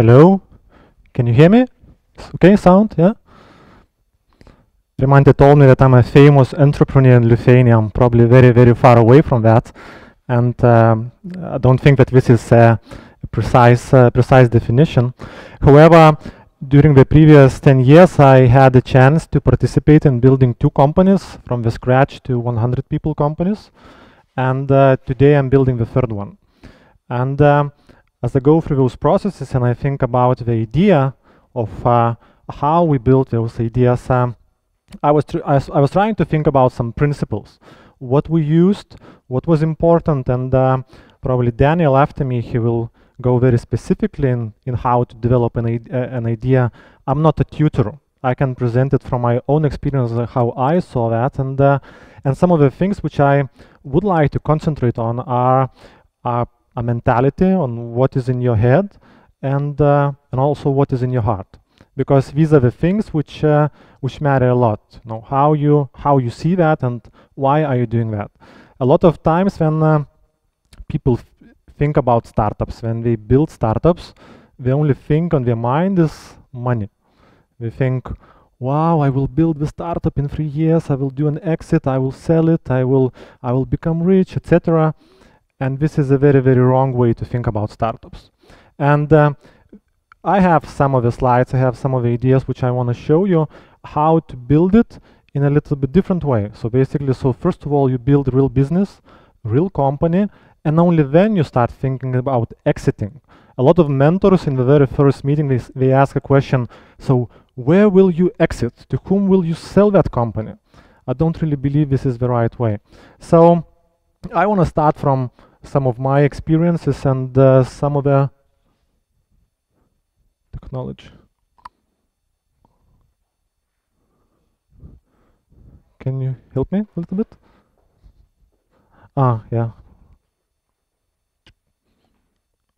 Hello? Can you hear me? Okay, sound, yeah? Rimante told me that I'm a famous entrepreneur in Lithuania. I'm probably very, very far away from that. And I don't think that this is a precise definition. However, during the previous 10 years, I had a chance to participate in building 2 companies from the scratch to 100 people companies. And today I'm building the 3rd one. And as I go through those processes and I think about the idea of how we build those ideas, I was trying to think about some principles, what we used, what was important, and probably Daniel after me, he will go very specifically in how to develop an idea. I'm not a tutor. I can present it from my own experience, how I saw that, and some of the things which I would like to concentrate on are a mentality, on what is in your head, and also what is in your heart, because these are the things which matter a lot. You know, how you see that and why are you doing that. A lot of times when people think about startups, when they build startups, the only thing on their mind is money. They think, wow, I will build the startup in 3 years, I will do an exit, I will sell it, I will become rich, etc. And this is a very, very wrong way to think about startups. And I have some of the slides, I have some of the ideas which I want to show you how to build it in a little bit different way. So basically, first of all, you build a real business, real company, and only then you start thinking about exiting. A lot of mentors in the very first meeting, they ask a question, so where will you exit? To whom will you sell that company? I don't really believe this is the right way. So I want to start from some of my experiences and some of the technology. Can you help me a little bit? Yeah.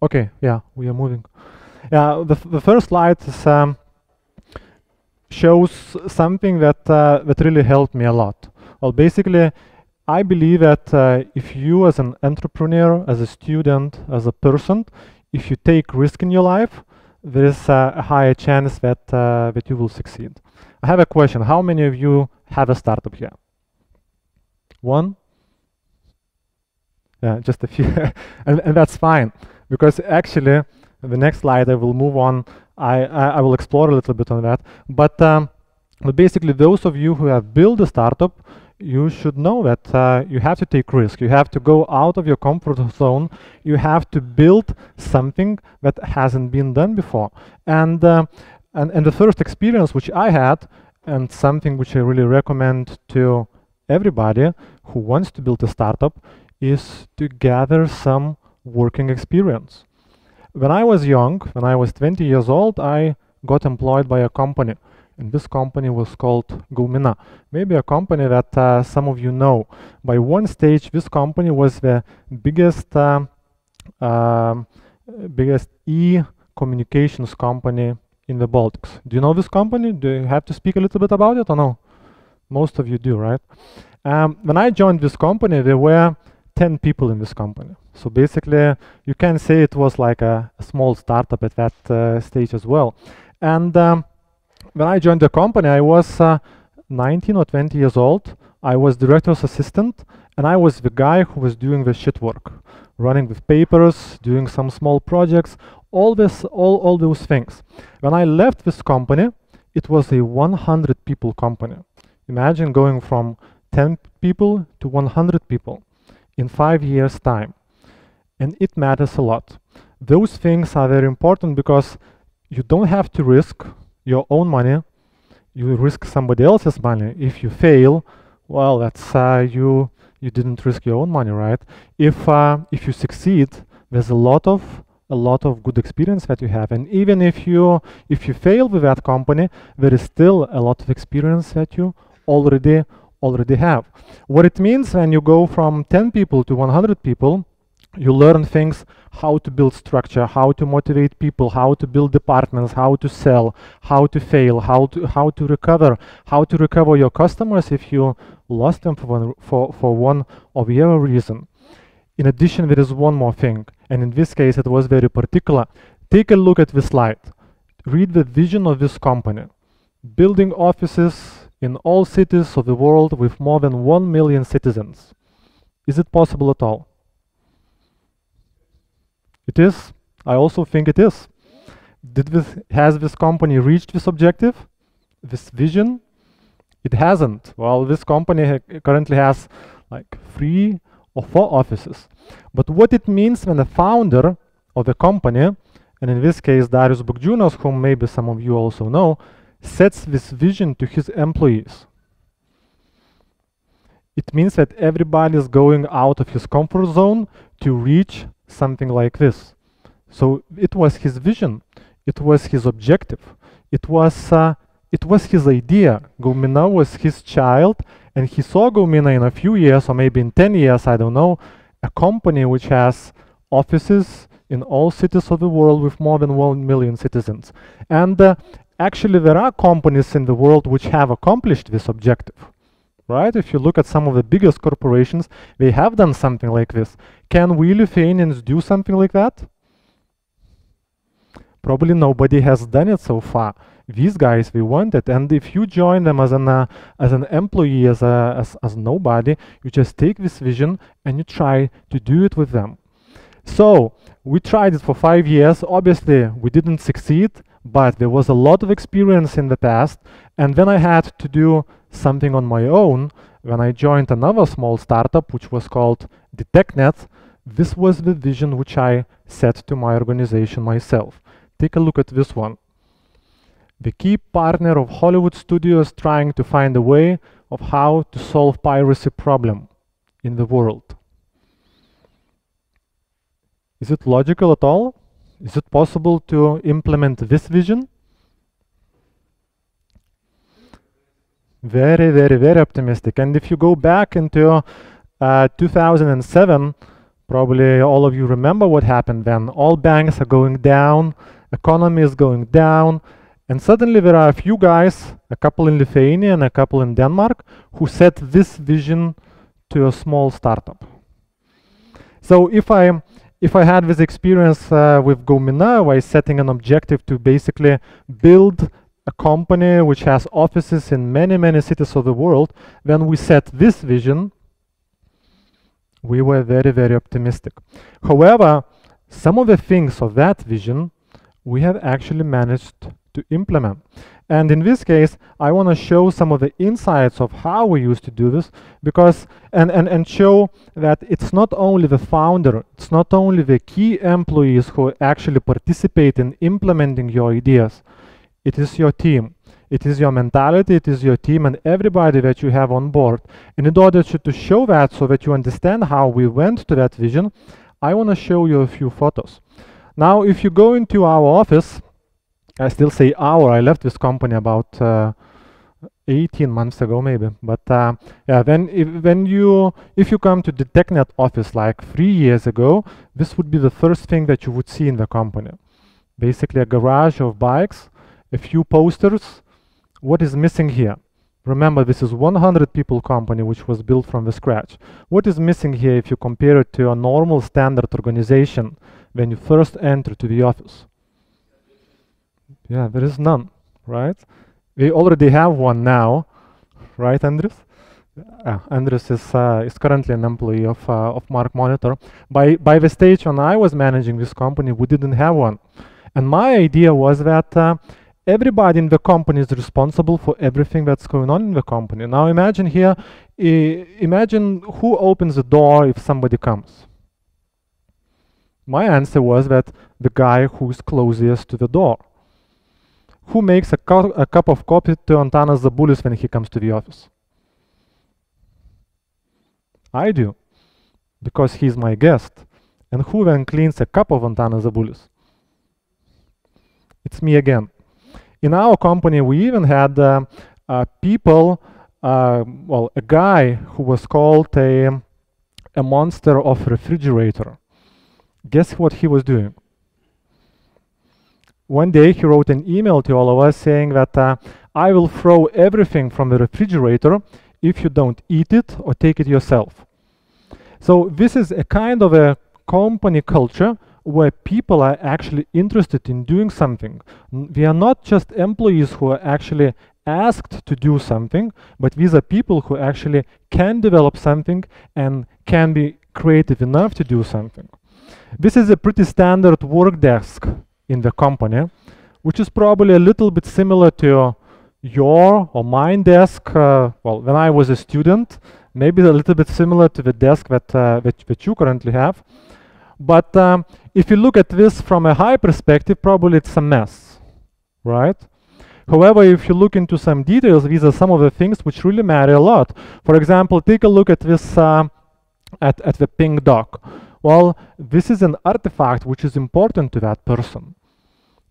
Okay, yeah, we are moving. Yeah, the first slide is, shows something that really helped me a lot. Well, basically, I believe that if you as an entrepreneur, as a student, as a person, if you take risk in your life, there is a higher chance that you will succeed. I have a question. How many of you have a startup here? One? Yeah, just a few. and that's fine, because actually, the next slide I will move on. I will explore a little bit on that. But basically, those of you who have built a startup, you should know that you have to take risk. You have to go out of your comfort zone. You have to build something that hasn't been done before. And the first experience which I had, and something which I really recommend to everybody who wants to build a startup, is to gather some working experience. When I was young, when I was 20 years old, I got employed by a company. And this company was called Gaumina. Maybe a company that some of you know. By one stage, this company was the biggest e-communications company in the Baltics. Do you know this company? Do you have to speak a little bit about it or no? Most of you do, right? When I joined this company, there were 10 people in this company. So basically, you can say it was like a small startup at that stage as well. And when I joined the company, I was 19 or 20 years old. I was director's assistant, and I was the guy who was doing the shit work, running with papers, doing some small projects, all those things. When I left this company, it was a 100 people company. Imagine going from 10 people to 100 people in 5 years' time. And it matters a lot. Those things are very important because you don't have to risk your own money, you risk somebody else's money. If you fail, well, that's you didn't risk your own money, right? If you succeed, there's a lot of good experience that you have, and even if you fail with that company, there is still a lot of experience that you already have. What it means when you go from 10 people to 100 people, you learn things, how to build structure, how to motivate people, how to build departments, how to sell, how to fail, how to recover your customers if you lost them for one or the other reason. In addition, there is one more thing, and in this case it was very particular. Take a look at this slide. Read the vision of this company. Building offices in all cities of the world with more than 1 million citizens. Is it possible at all? It is. I also think it is. Has this company reached this objective? This vision? It hasn't. Well, this company currently has like 3 or 4 offices. But what it means when the founder of the company, and in this case Darius Bugdžiūnas, whom maybe some of you also know, sets this vision to his employees. It means that everybody is going out of his comfort zone to reach something like this. So it was his vision, it was his objective, it was his idea. Gaumina was his child, and he saw Gaumina in a few years, or maybe in 10 years, I don't know, a company which has offices in all cities of the world with more than 1 million citizens. And actually there are companies in the world which have accomplished this objective. Right? If you look at some of the biggest corporations, they have done something like this. Can we Lithuanians do something like that? Probably nobody has done it so far. These guys, they want it, and if you join them as an employee, as nobody, you just take this vision and you try to do it with them. So we tried it for 5 years. Obviously, we didn't succeed, but there was a lot of experience in the past, and then I had to do something on my own. When I joined another small startup, which was called DetectNet, this was the vision which I set to my organization myself. Take a look at this one. The key partner of Hollywood studios trying to find a way of how to solve piracy problem in the world. Is it logical at all? Is it possible to implement this vision? Very, very, very optimistic. And if you go back into 2007, probably all of you remember what happened then. All banks are going down, economy is going down, and suddenly there are a few guys, a couple in Lithuania and a couple in Denmark, who set this vision to a small startup. So if I had this experience with Gaumina, by setting an objective to basically build a company which has offices in many, many cities of the world, when we set this vision, we were very, very optimistic. However, some of the things of that vision we have actually managed to implement. And in this case, I want to show some of the insights of how we used to do this, because and show that it's not only the founder, it's not only the key employees who actually participate in implementing your ideas. It is your team. It is your mentality, it is your team, and everybody that you have on board. And in order to show that, so that you understand how we went to that vision, I want to show you a few photos. Now, if you go into our office, I still say our, I left this company about 18 months ago maybe, but yeah, then if you come to the TechNet office like 3 years ago, this would be the first thing that you would see in the company. Basically a garage of bikes, a few posters. What is missing here? Remember, this is 100 people company which was built from the scratch. What is missing here if you compare it to a normal standard organization when you first enter to the office? Yeah, there is none, right? We already have one now, right, Andres? Andres is currently an employee of Mark Monitor. By the stage when I was managing this company, we didn't have one. And my idea was that everybody in the company is responsible for everything that's going on in the company. Now imagine here, imagine who opens the door if somebody comes. My answer was that the guy who's closest to the door. Who makes a cup of coffee to Antanas Zabulis when he comes to the office? I do, because he's my guest. And who then cleans a cup of Antanas Zabulis? It's me again. In our company, we even had people, well, a guy who was called a monster of refrigerator. Guess what he was doing? One day he wrote an email to all of us saying that I will throw everything from the refrigerator if you don't eat it or take it yourself. So this is a kind of a company culture where people are actually interested in doing something. We are not just employees who are actually asked to do something, but these are people who actually can develop something and can be creative enough to do something. This is a pretty standard work desk in the company, which is probably a little bit similar to your or mine desk, well, when I was a student, maybe a little bit similar to the desk that you currently have. But if you look at this from a high perspective, probably it's a mess, right? However, if you look into some details, these are some of the things which really matter a lot. For example, take a look at this, at the pink dog. Well, this is an artifact which is important to that person.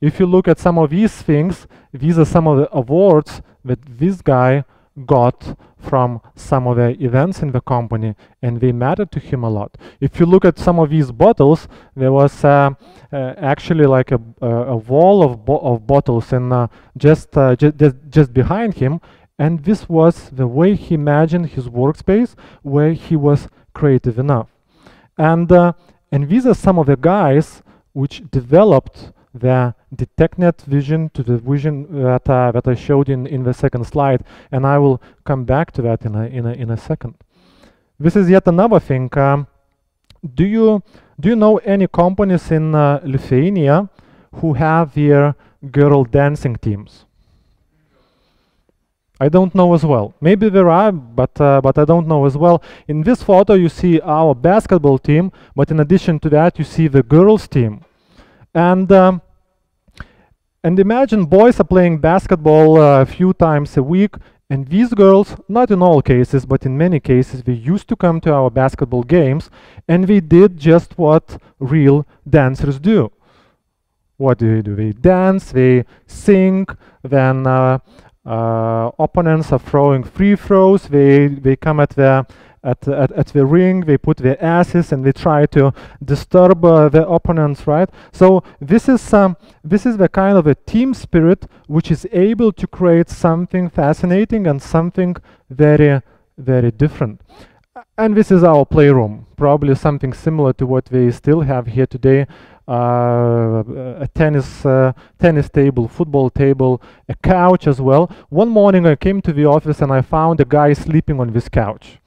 If you look at some of these things, these are some of the awards that this guy got from some of the events in the company, and they mattered to him a lot. If you look at some of these bottles, there was actually like a wall of bottles and just behind him, and this was the way he imagined his workspace, where he was creative enough. And these are some of the guys which developed the DetectNet vision to the vision that I showed in the second slide, and I will come back to that in a second. This is yet another thing. Do you know any companies in Lithuania who have their girl dancing teams? I don't know as well. Maybe there are, but I don't know as well. In this photo, you see our basketball team, but in addition to that, you see the girls' team. And imagine boys are playing basketball a few times a week, and these girls, not in all cases, but in many cases, they used to come to our basketball games, and they did just what real dancers do. What do? They dance, they sing, then opponents are throwing free throws, they come at the ring, they put their asses and they try to disturb the opponents, right? So this is the kind of a team spirit which is able to create something fascinating and something very, very different. And this is our playroom, probably something similar to what we still have here today. A tennis table, football table, a couch as well. One morning I came to the office and I found a guy sleeping on this couch.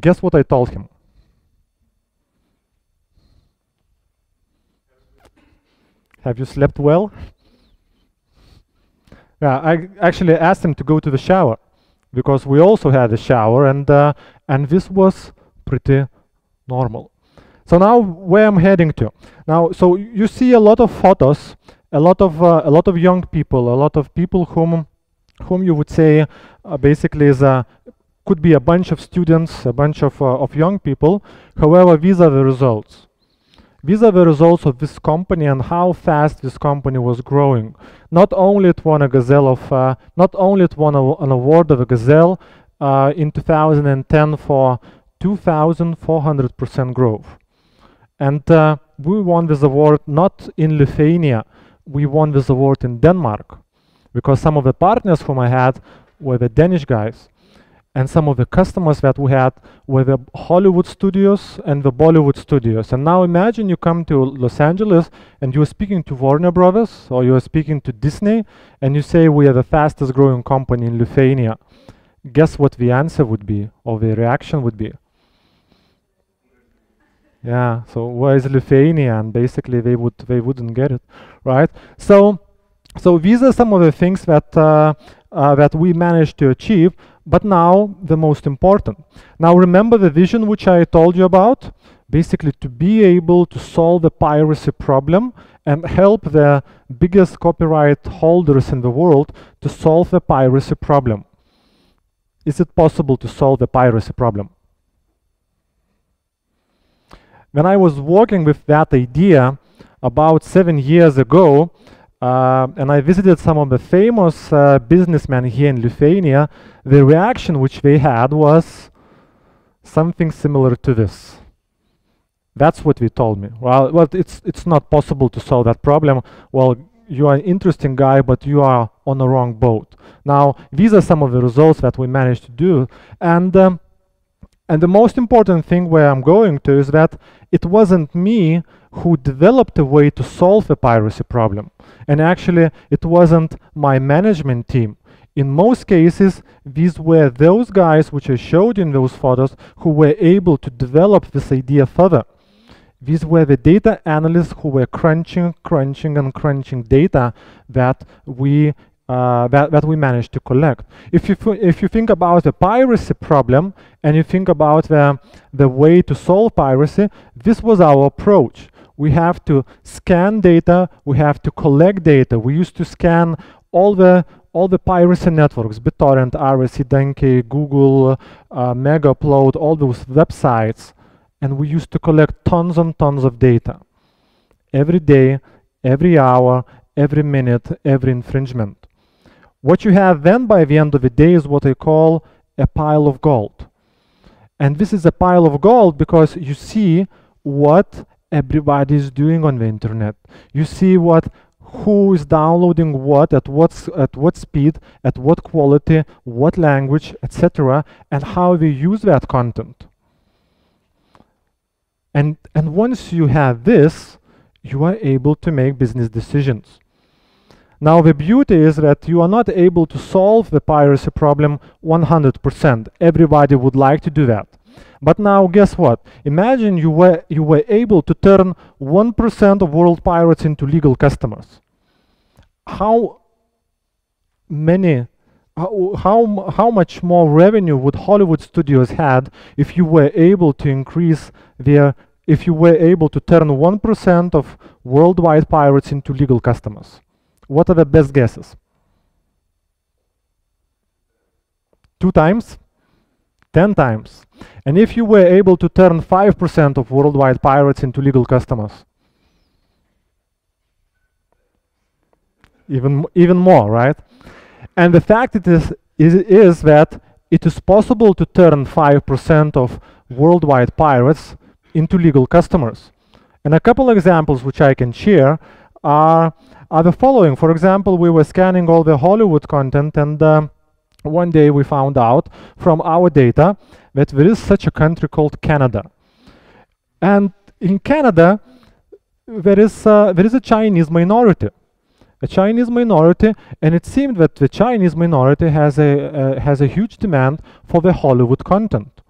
Guess what I told him? Have you slept well? Yeah, I actually asked him to go to the shower, because we also had a shower, and this was pretty normal. So now where I'm heading to. Now, so you see a lot of photos, a lot of young people, a lot of people whom you would say basically could be a bunch of students, a bunch of young people. However, these are the results. These are the results of this company and how fast this company was growing. Not only it won a Gazelle of, not only it won an award of a Gazelle in 2010 for 2,400% growth. And we won this award not in Lithuania, we won this award in Denmark, because some of the partners whom I had were the Danish guys. And some of the customers that we had were the Hollywood studios and the Bollywood studios. And now imagine you come to Los Angeles and you're speaking to Warner Brothers or you're speaking to Disney and you say we are the fastest growing company in Lithuania. Guess what the answer would be, or the reaction would be? Yeah, so where is Lithuania? And basically they wouldn't get it, right? So these are some of the things that that we managed to achieve. But now the most important. Now remember the vision which I told you about? Basically to be able to solve the piracy problem and help the biggest copyright holders in the world to solve the piracy problem. Is it possible to solve the piracy problem? When I was working with that idea about 7 years ago, and I visited some of the famous businessmen here in Lithuania, the reaction which they had was something similar to this. That's what they told me. Well, it's not possible to solve that problem. Well, you are an interesting guy, but you are on the wrong boat. Now, these are some of the results that we managed to do. And And the most important thing where I'm going to is that it wasn't me who developed a way to solve the piracy problem. And actually, it wasn't my management team. In most cases, these were those guys which I showed in those photos who were able to develop this idea further. These were the data analysts who were crunching data that we managed to collect. If you think about the piracy problem and you think about the way to solve piracy, this was our approach. We have to scan data, we have to collect data. We used to scan all the piracy networks, BitTorrent, RSC, Denki, Google, Megaupload, all those websites, and we used to collect tons and tons of data. Every day, every hour, every minute, every infringement. What you have then by the end of the day is what I call a pile of gold. And this is a pile of gold because you see what everybody is doing on the internet. You see who is downloading what, at what speed, at what quality, what language, etc., and how they use that content. And once you have this, you are able to make business decisions. Now the beauty is that you are not able to solve the piracy problem 100%. Everybody would like to do that. But now guess what? Imagine you were able to turn 1% of world pirates into legal customers. How much more revenue would Hollywood studios had if you were able to increase if you were able to turn 1% of worldwide pirates into legal customers? What are the best guesses? 2 times? 10 times? And if you were able to turn 5% of worldwide pirates into legal customers? Even more, right? And the fact is that it is possible to turn 5% of worldwide pirates into legal customers. And a couple examples which I can share are the following. For example, we were scanning all the Hollywood content, and one day we found out from our data that there is such a country called Canada. And in Canada, there is a Chinese minority. And it seemed that the Chinese minority has a huge demand for the Hollywood content.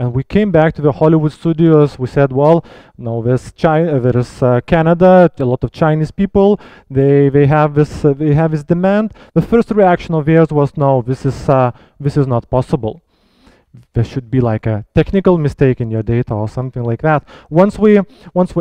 And we came back to the Hollywood studios. We said, well, no, there's Canada, a lot of Chinese people. They have this demand. The first reaction of theirs was, no, this is not possible. There should be like a technical mistake in your data or something like that. Once we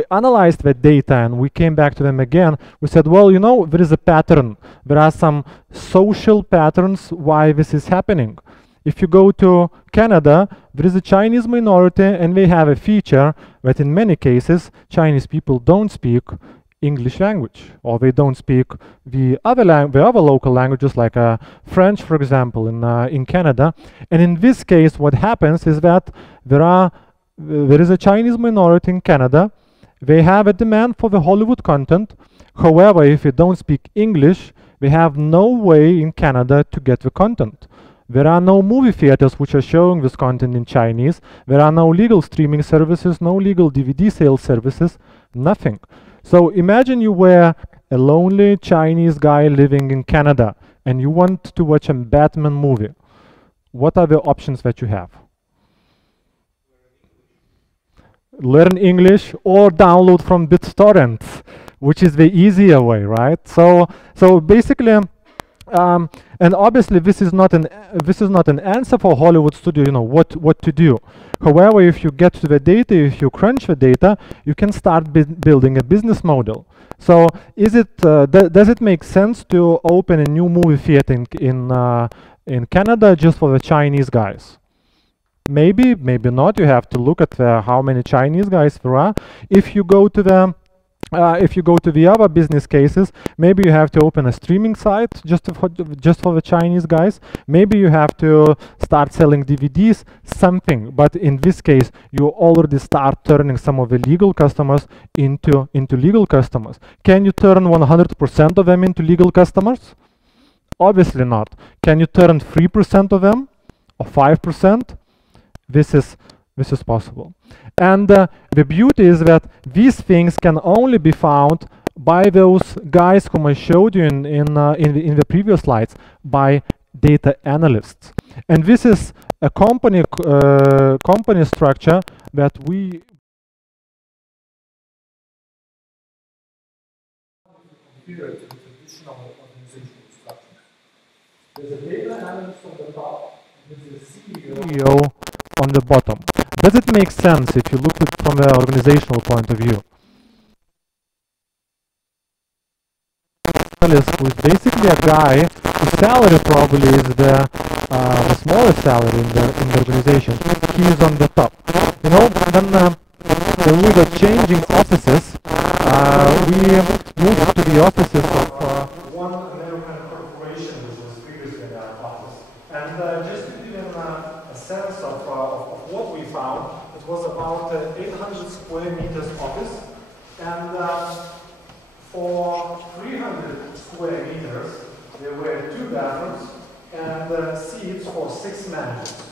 analyzed that data and we came back to them again, we said, well, you know, there is a pattern. There are some social patterns why this is happening. If you go to Canada, there is a Chinese minority, and they have a feature that in many cases Chinese people don't speak English language, or they don't speak the other local languages like French, for example, in Canada. And in this case, what happens is that there is a Chinese minority in Canada. They have a demand for the Hollywood content. However, if you don't speak English, they have no way in Canada to get the content. There are no movie theaters which are showing this content in Chinese. There are no legal streaming services, no legal DVD sales services, nothing. So imagine you were a lonely Chinese guy living in Canada and you want to watch a Batman movie. What are the options that you have? Learn English or download from BitTorrent, which is the easier way, right? So basically, and obviously this is not an answer for Hollywood studio, you know, what to do. However, if you get to the data, if you crunch the data, you can start building a business model. So does it make sense to open a new movie theater in Canada just for the Chinese guys? Maybe, maybe not. You have to look at how many Chinese guys there are. If you go to the other business cases, maybe you have to open a streaming site just for the Chinese guys. Maybe you have to start selling DVDs, something. But in this case, you already start turning some of the legal customers into legal customers. Can you turn 100% of them into legal customers? Obviously not. Can you turn 3% of them or 5%? This is this is possible. And the beauty is that these things can only be found by those guys whom I showed you in the previous slides, by data analysts. And this is a company structure that we superior to the traditional organizational structure. There's a data analyst on the top, and there's a CEO on the bottom. Does it make sense if you look at it from an organizational point of view? Analyst, who is basically a guy whose salary probably is the smallest salary in the organization. He is on the top. You know, when we were changing offices, we moved to the offices of one American corporation, which was previously in our office. And just to give you a sense of what we found, it was about 800 square meters office. And for 300 square meters, there were 2 bathrooms and seats for 6 managers.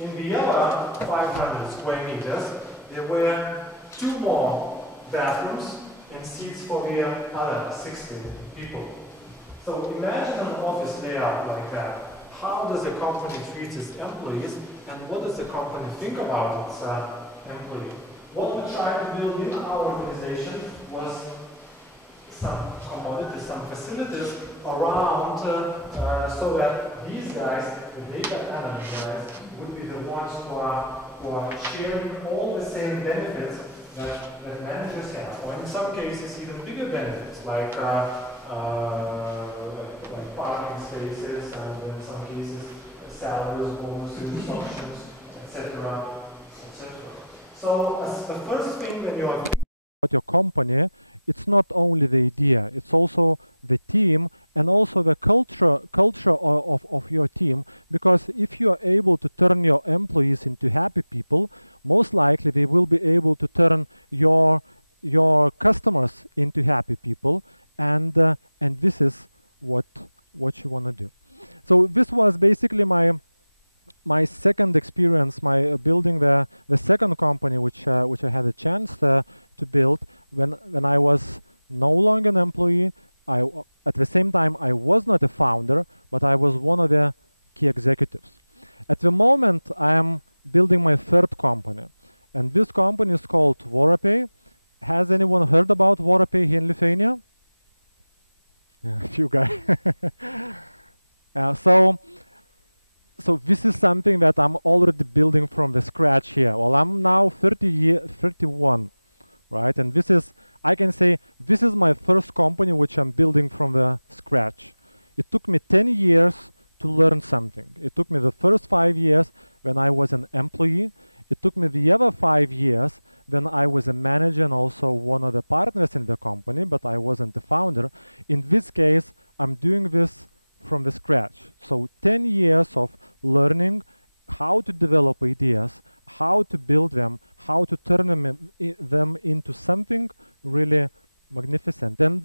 In the other 500 square meters, there were 2 more bathrooms and seats for the other 60 people. So imagine an office layout like that. How does a company treat its employees, and what does the company think about its employees? What we tried to build in our organization was some commodities, some facilities around so that these guys, the data analyst guys, would be the ones who are sharing all the same benefits that managers have, or in some cases even bigger benefits, like parking spaces, and in some cases salaries, bonuses, options, etc., etc. So as the first thing when you are thinking about your company, it's not only the idea, it's also the team and also the culture of your team, because if you are able to turn your employees into happy people, most likely they will be able to turn your customers into happy people, and this is what you want to do. So this was basically my second experience, my building the second company which I had a chance to build when I was no longer an employee. At the same time, I was not a founder, but I was one of the key executives. At the moment, I am building my third company, and this company is called Vorapay. Has anyone heard about Vorapay here in Lithuania? Yeah, a few guys. So this is something that I'm already building from the scratch here. Well, I'm now 31, right? And this is, I can say, this is my first company which I'm building from the scratch. It took me 10 years to learn something. It took me the first 5 years when I was an employee. It took me the other 5 years when I was a manager and also one of the partners in the company, but I wasn't the founder. In this case, I'm doing this from the scratch. So 10 years of learning how to develop ideas, how to build them, how to turn them into something really magnificent. And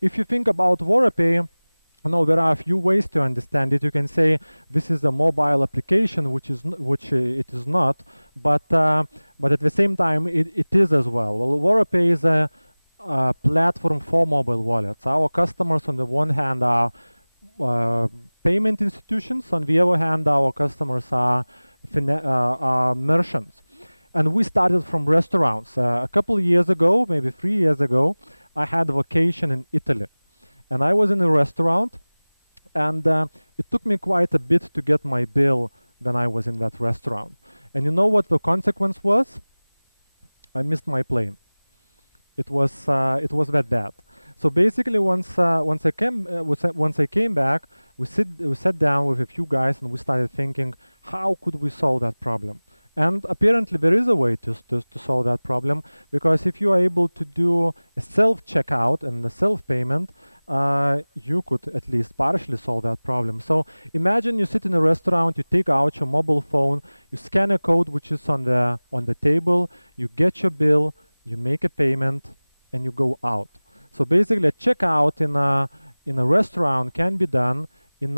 if you think about Vorapay, there are a few ways to understand it. You can say this is a mobile application, which it is not, but at the same time it is as well. Well, Vorapay is a platform for mobile wallets. Our customers, on the one hand, are payment institutions. On the other hand, our customers are merchants. And we started from restaurants. A couple of years ago, maybe 3 years ago, I had a vacation in Italy. And I was in a restaurant, and it took me quite a bit to get my bill when I was in that restaurant. And you know what the consequence was? I missed my plane. It was that bad. So basically, once I came back, we sat down with a few guys and we started thinking, how could we solve that problem? And apparently there is a way to solve that problem, because if you are able to do a self-checkout and a self-payment, you could at least partially solve that problem. So imagine you sit in a restaurant, you take out your mobile phone, you scan a code which is on the table, you get your bill, you make a payment, and you go out. So basically, a checkout in a restaurant can be done in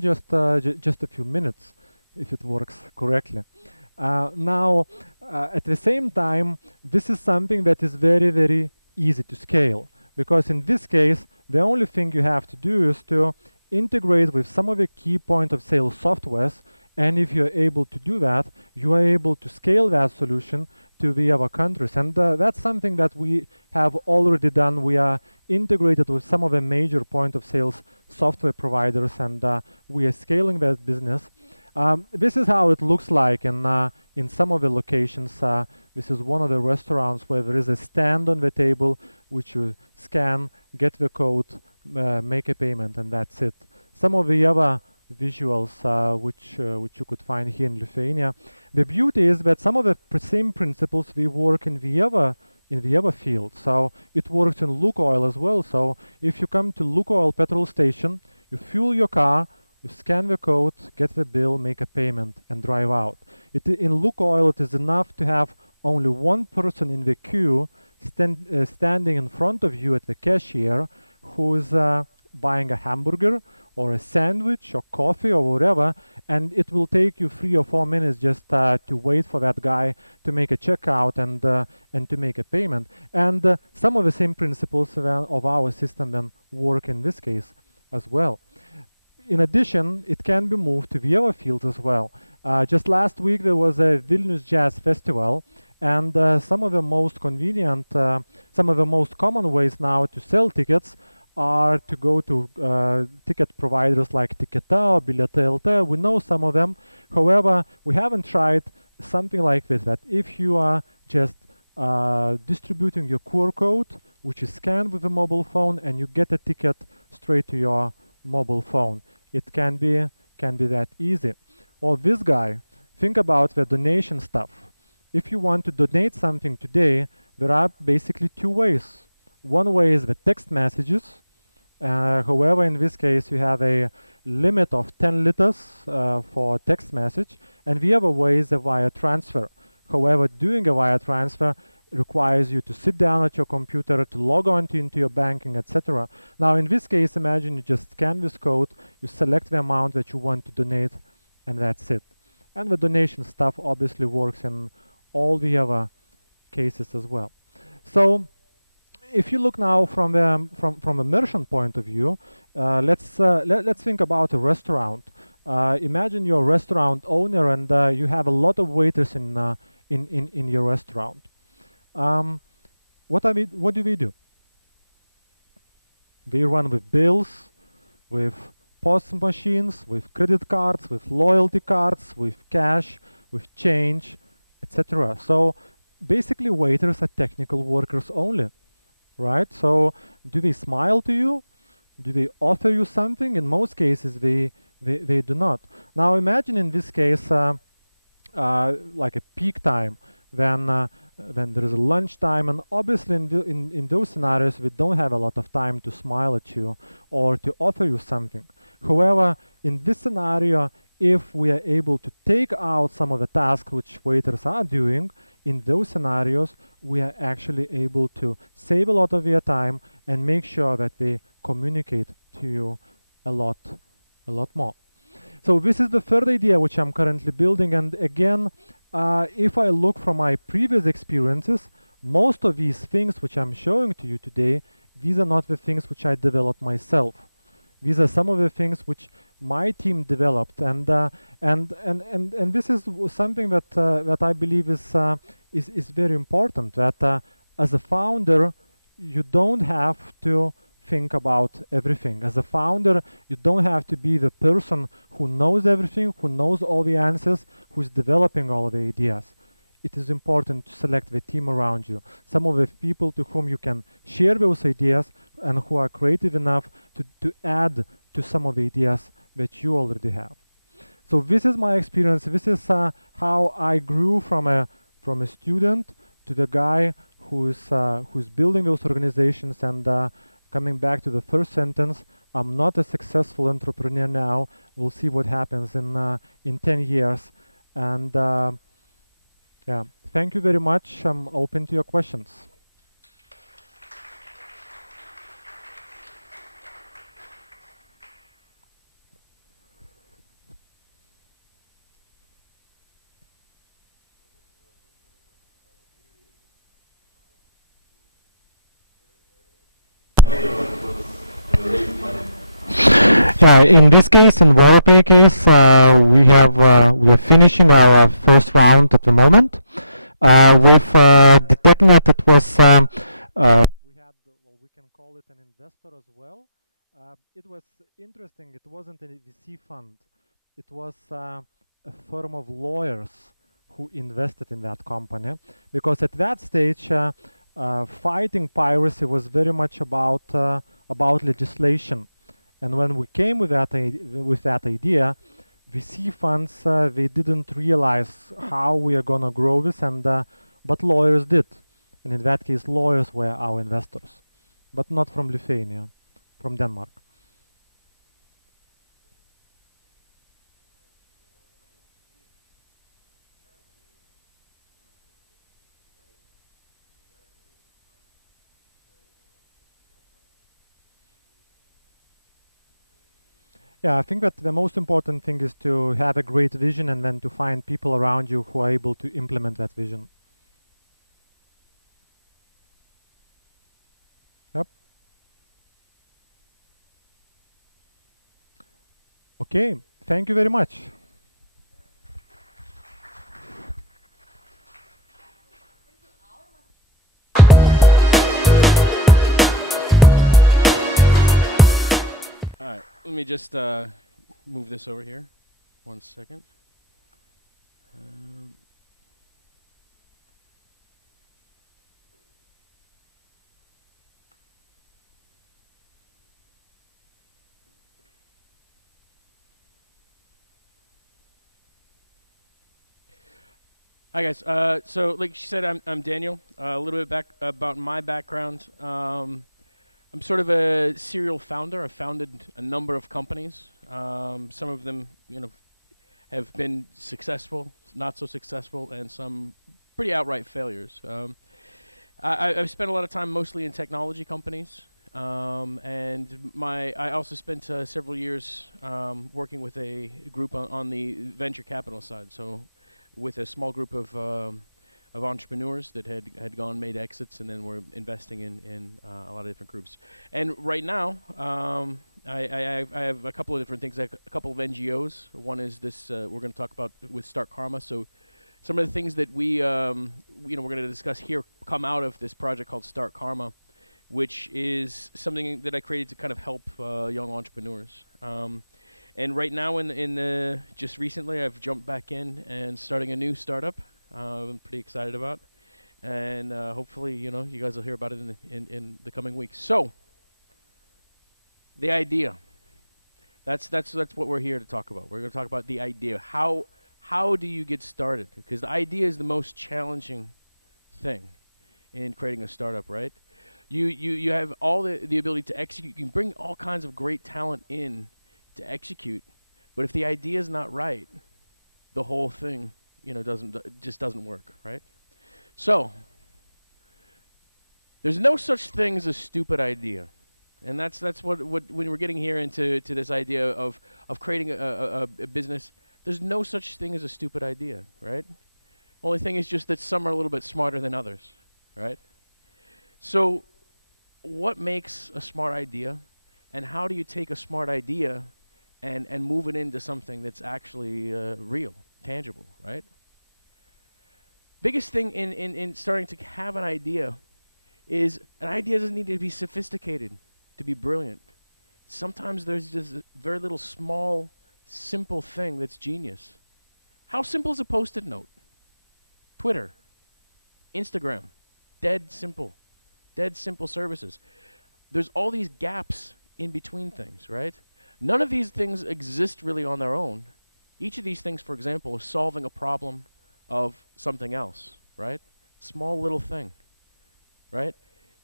just a few minutes. if it works correctly. Now, at the same time, this is something that is very, very easy to scale, because in this case, the only thing you have to do is to integrate with some of the key point of sale softwares, and if you're able to do that, you are able to scale that solution to the other countries. And that's something that we have already done. We are integrated with some of the major point of sales software providers, and we are scaling that business. This is how it looks like in some of the locations. This is one of the restaurants where there is a stand on the table which you scan, get the code, make a payment, and that's it. Some of the other visuals which you could find here in Lithuania. The beauty is that some of the same principles we work in the other field. So it works in Lukoil as well. So if you come to Lukoil petrol station, you fuel your car, you scan the code, get the bill, make a payment, and drive out. In Lukoil, it is enough to have only one person in the queue standing in front of you at the cashier who's buying a hamburger or a sandwich or coffee or whatever, and it will take you 3 or 4 minutes just to wait for that guy to make a checkout and to make a payment. And some of the same principles of our system then work in this case as well. In addition, it can be moved to the other fields as well. Just last week there was a Vilnius Jazz Festival, and some of the most convenient, some of the most common ways now to sell tickets are to go to ticket providers like Tiketa or Bilietai.lt. We know some of them. However, we haven't tried something like this, that if you are just distributing your QR code, which is scanned with a mobile phone, and you get a ticket straight to your mobile phone. It can be that easy. Or this guy, think about the donation stuff. If you want to donate something today, there are basically 2 ways. One way is the text messages. However, in this case, you have a limit of 10 liters for text message, and the other way is a wire transfer. However, doing a wire transfer requires you to sit down at your computer, to log on into your banking, etc. Now, in this case, imagine you just scan this code, you select the amount that you want to donate, and that's it. And the donation stuff obviously works in all the other cases as well. So, if you look now from a merchant point of view, let's think about a restaurant. Imagine you're a restaurant owner, and you have a lot of waiters in your restaurant. What do we do? We run with bills, with POS machines, with credit cards, with loyalty cards, with cash, with change, etc. So basically, waiters are technical workers only, right? So do they smile to you? Do they offer you something? In most cases, they do not. Now imagine in this case, like a peak time, when there is a lunch time, and obviously in those scenarios we don't have a lot of time to smile at you or to offer you something. However, in this scenario, if we are able to take out some of the tasks which waiters are doing, in those scenarios we are actually able to save a lot of your time and make sure that they communicate to you a lot more. So this is the third idea which I'm currently building, and again, if I look from my previous experiences, most of these things which I'm showing to you today, these are not the things which I developed myself. These are some of the things which my team developed, and this is something that I believe is very important. That as a founder, you don't have to think about everything. As a founder, you don't have to be the person who knows everything, who knows all the answers, who's developing all the ideas. It is important to select the team around you, some of the people to whom you can share those ideas and who are creative enough to add to some of the ideas that you already have. So this is my experience. This is how I grew from a student to the guy who's building those organizations. And coming back to the first sentence, I'm not a successful entrepreneur now. We'll see what happens in 10 years. And yeah, thank you very much. I'm open to your questions. Yeah, in this case, in WarpA case, we are finishing our first round at the moment. With detecting that it was we had, well, we can call it an investor as well. It was interesting. It wasn't a VC fund. It was a firm of lawyers who invested in that company, because at that stage, fighting piracy was very much about legislation. And when we came with that idea, VC funds they didn't realize how we are gonna grow this, and but lawyers did. And in that case, lawyers were our investors, but not from Lithuania, from Denmark. Yeah, I think that the most important thing is to have a great vision and then to find people around you who are able to implement that vision. Yep. Okay, thank you very much. All right, let me just move this over here. 1 second. Hi guys. So like she said, I'm Daniel. A little bit about my background. I'm sort of a serial founder. I've founded a number of companies. Some of them, have been successful, not so successful, and some pretty outright failures. I've spent a lot of time mostly in technology companies, and I also spent several years working with a group on the venture capital side. So, with a small group of entrepreneurs that had made exits, and then were investing in a lot of different groups. And right now, I have a couple of different things, like a couple of NGOs. One is this we're going to talk about with Start Karma. So some of the things that we're going to discuss here come out of this project called Start Karma, which is something that I created to kind of help young entrepreneurs. And right now, just recently, I've jumped back in and starting a new startup. I'm pretty excited about, and hopefully, you guys will hear about it in the coming weeks. So, the idea. That's what we're here to talk about. We're going to talk about the idea. How do you get started? Because the idea is the most challenging thing in creating a startup, right? You have all the ability to execute. You can bring all kinds of great talent in to execute, but if the idea is not right, the whole thing just doesn't work, right? So there's no such thing as a stupid idea, and that's what when we're getting here into this idea of creating a business. There's no such thing as a stupid idea, right? Only thing is just that some are a little bit smarter than others, right? So what makes a smart idea, and how do you take a smart idea and move it into something that's actually real, tangible, right? Biggest thing in starting to have an idea is an idea doesn't need to be sophisticated to be brilliant. Sometimes there's just a very little small, simple thing that's genius. How simple is a Post-it note? Twitter, Instagram, dead simple services. There's all these gaps in between things, right? None of these things exist really on their own. Each of these things, for example, is solving a problem of something else, right? Small little thing, right?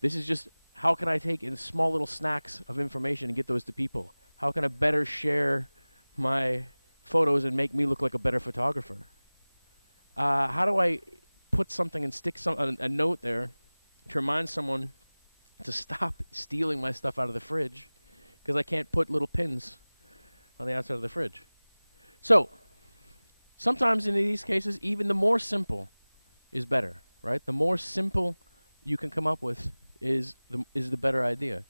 This is just, how can I take in small little snacks of information and get those to people? How can I better share my photos and make me look like a better photographer? How do I put something and stick a note there to remind someone to stop stealing my stuff out of the fridge, because I can't put little pins on the outside of the fridge? So sometimes in these cases, even the more simple is better, right? The more simple you can come up with is the better idea.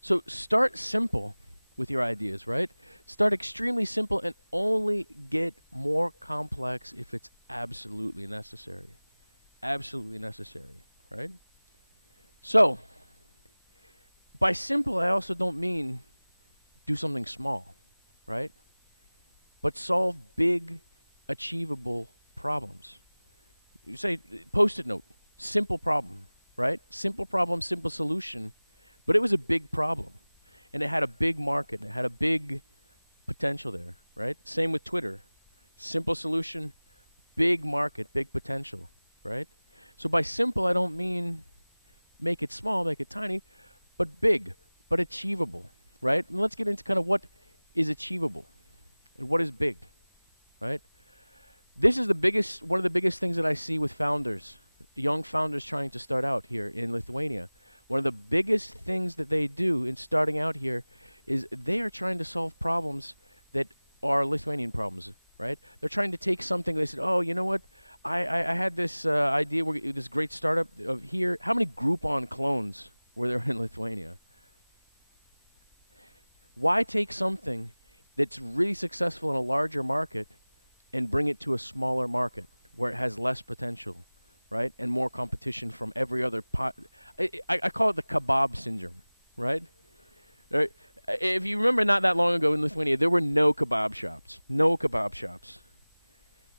So start simple, with your ideas, right? Start extremely simple and only get more complex if it's absolutely necessary. Absolutely necessary, right? So, by simple, I also don't mean do something small, right? But solve big, achievable problems. You say, post-it note, simple problem, right? Simple problem, simple solution, but it was a big problem. And it had a big market, it had a big potential there, right? Same with Twitter. Simple solution, big market, big potential, right? So by simple, I don't mean make it small, make it tiny, but big, but achievable, right? And let's get into kind of what is achievable and what is big, right? This is one of the biggest things that I see with founders, young founders trying to start out here in Lithuania. One of the biggest things that they do in starting out here is they are trying to solve problems that are Lithuanian problems, right? They're trying to take something, they said, oh, you know what? I had this idea, this great startup of here. How many Groupon clones were there in Lithuania? Why take something that's really successful in a larger market and bring it to a smaller market where it has less potential, right? And more competition from every other pot. I call it the kebab syndrome, right? Right? If you remember not that long ago in Lithuania, there were no kebab shops. No kebab shops.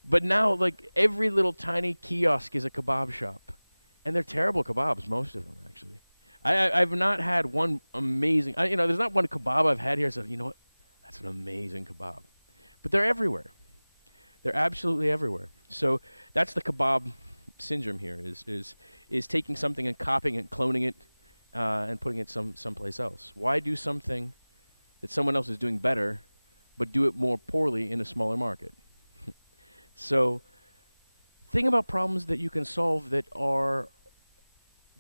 But now, like, every little tiny kiosk is a kebab shop. And they're terrible kebabs, most of them, actually. I've not had one amazing, there's not one kebab I've had here. So, you know what? That's an amazing kebab. But they're everywhere. They're absolutely everywhere. So that's the kebab syndrome here, is taking something and copying it, cloning it, and putting it someplace else. Why do something that someone else is doing better, but do it more poorly in a smaller market? So think about problems that you can solve that are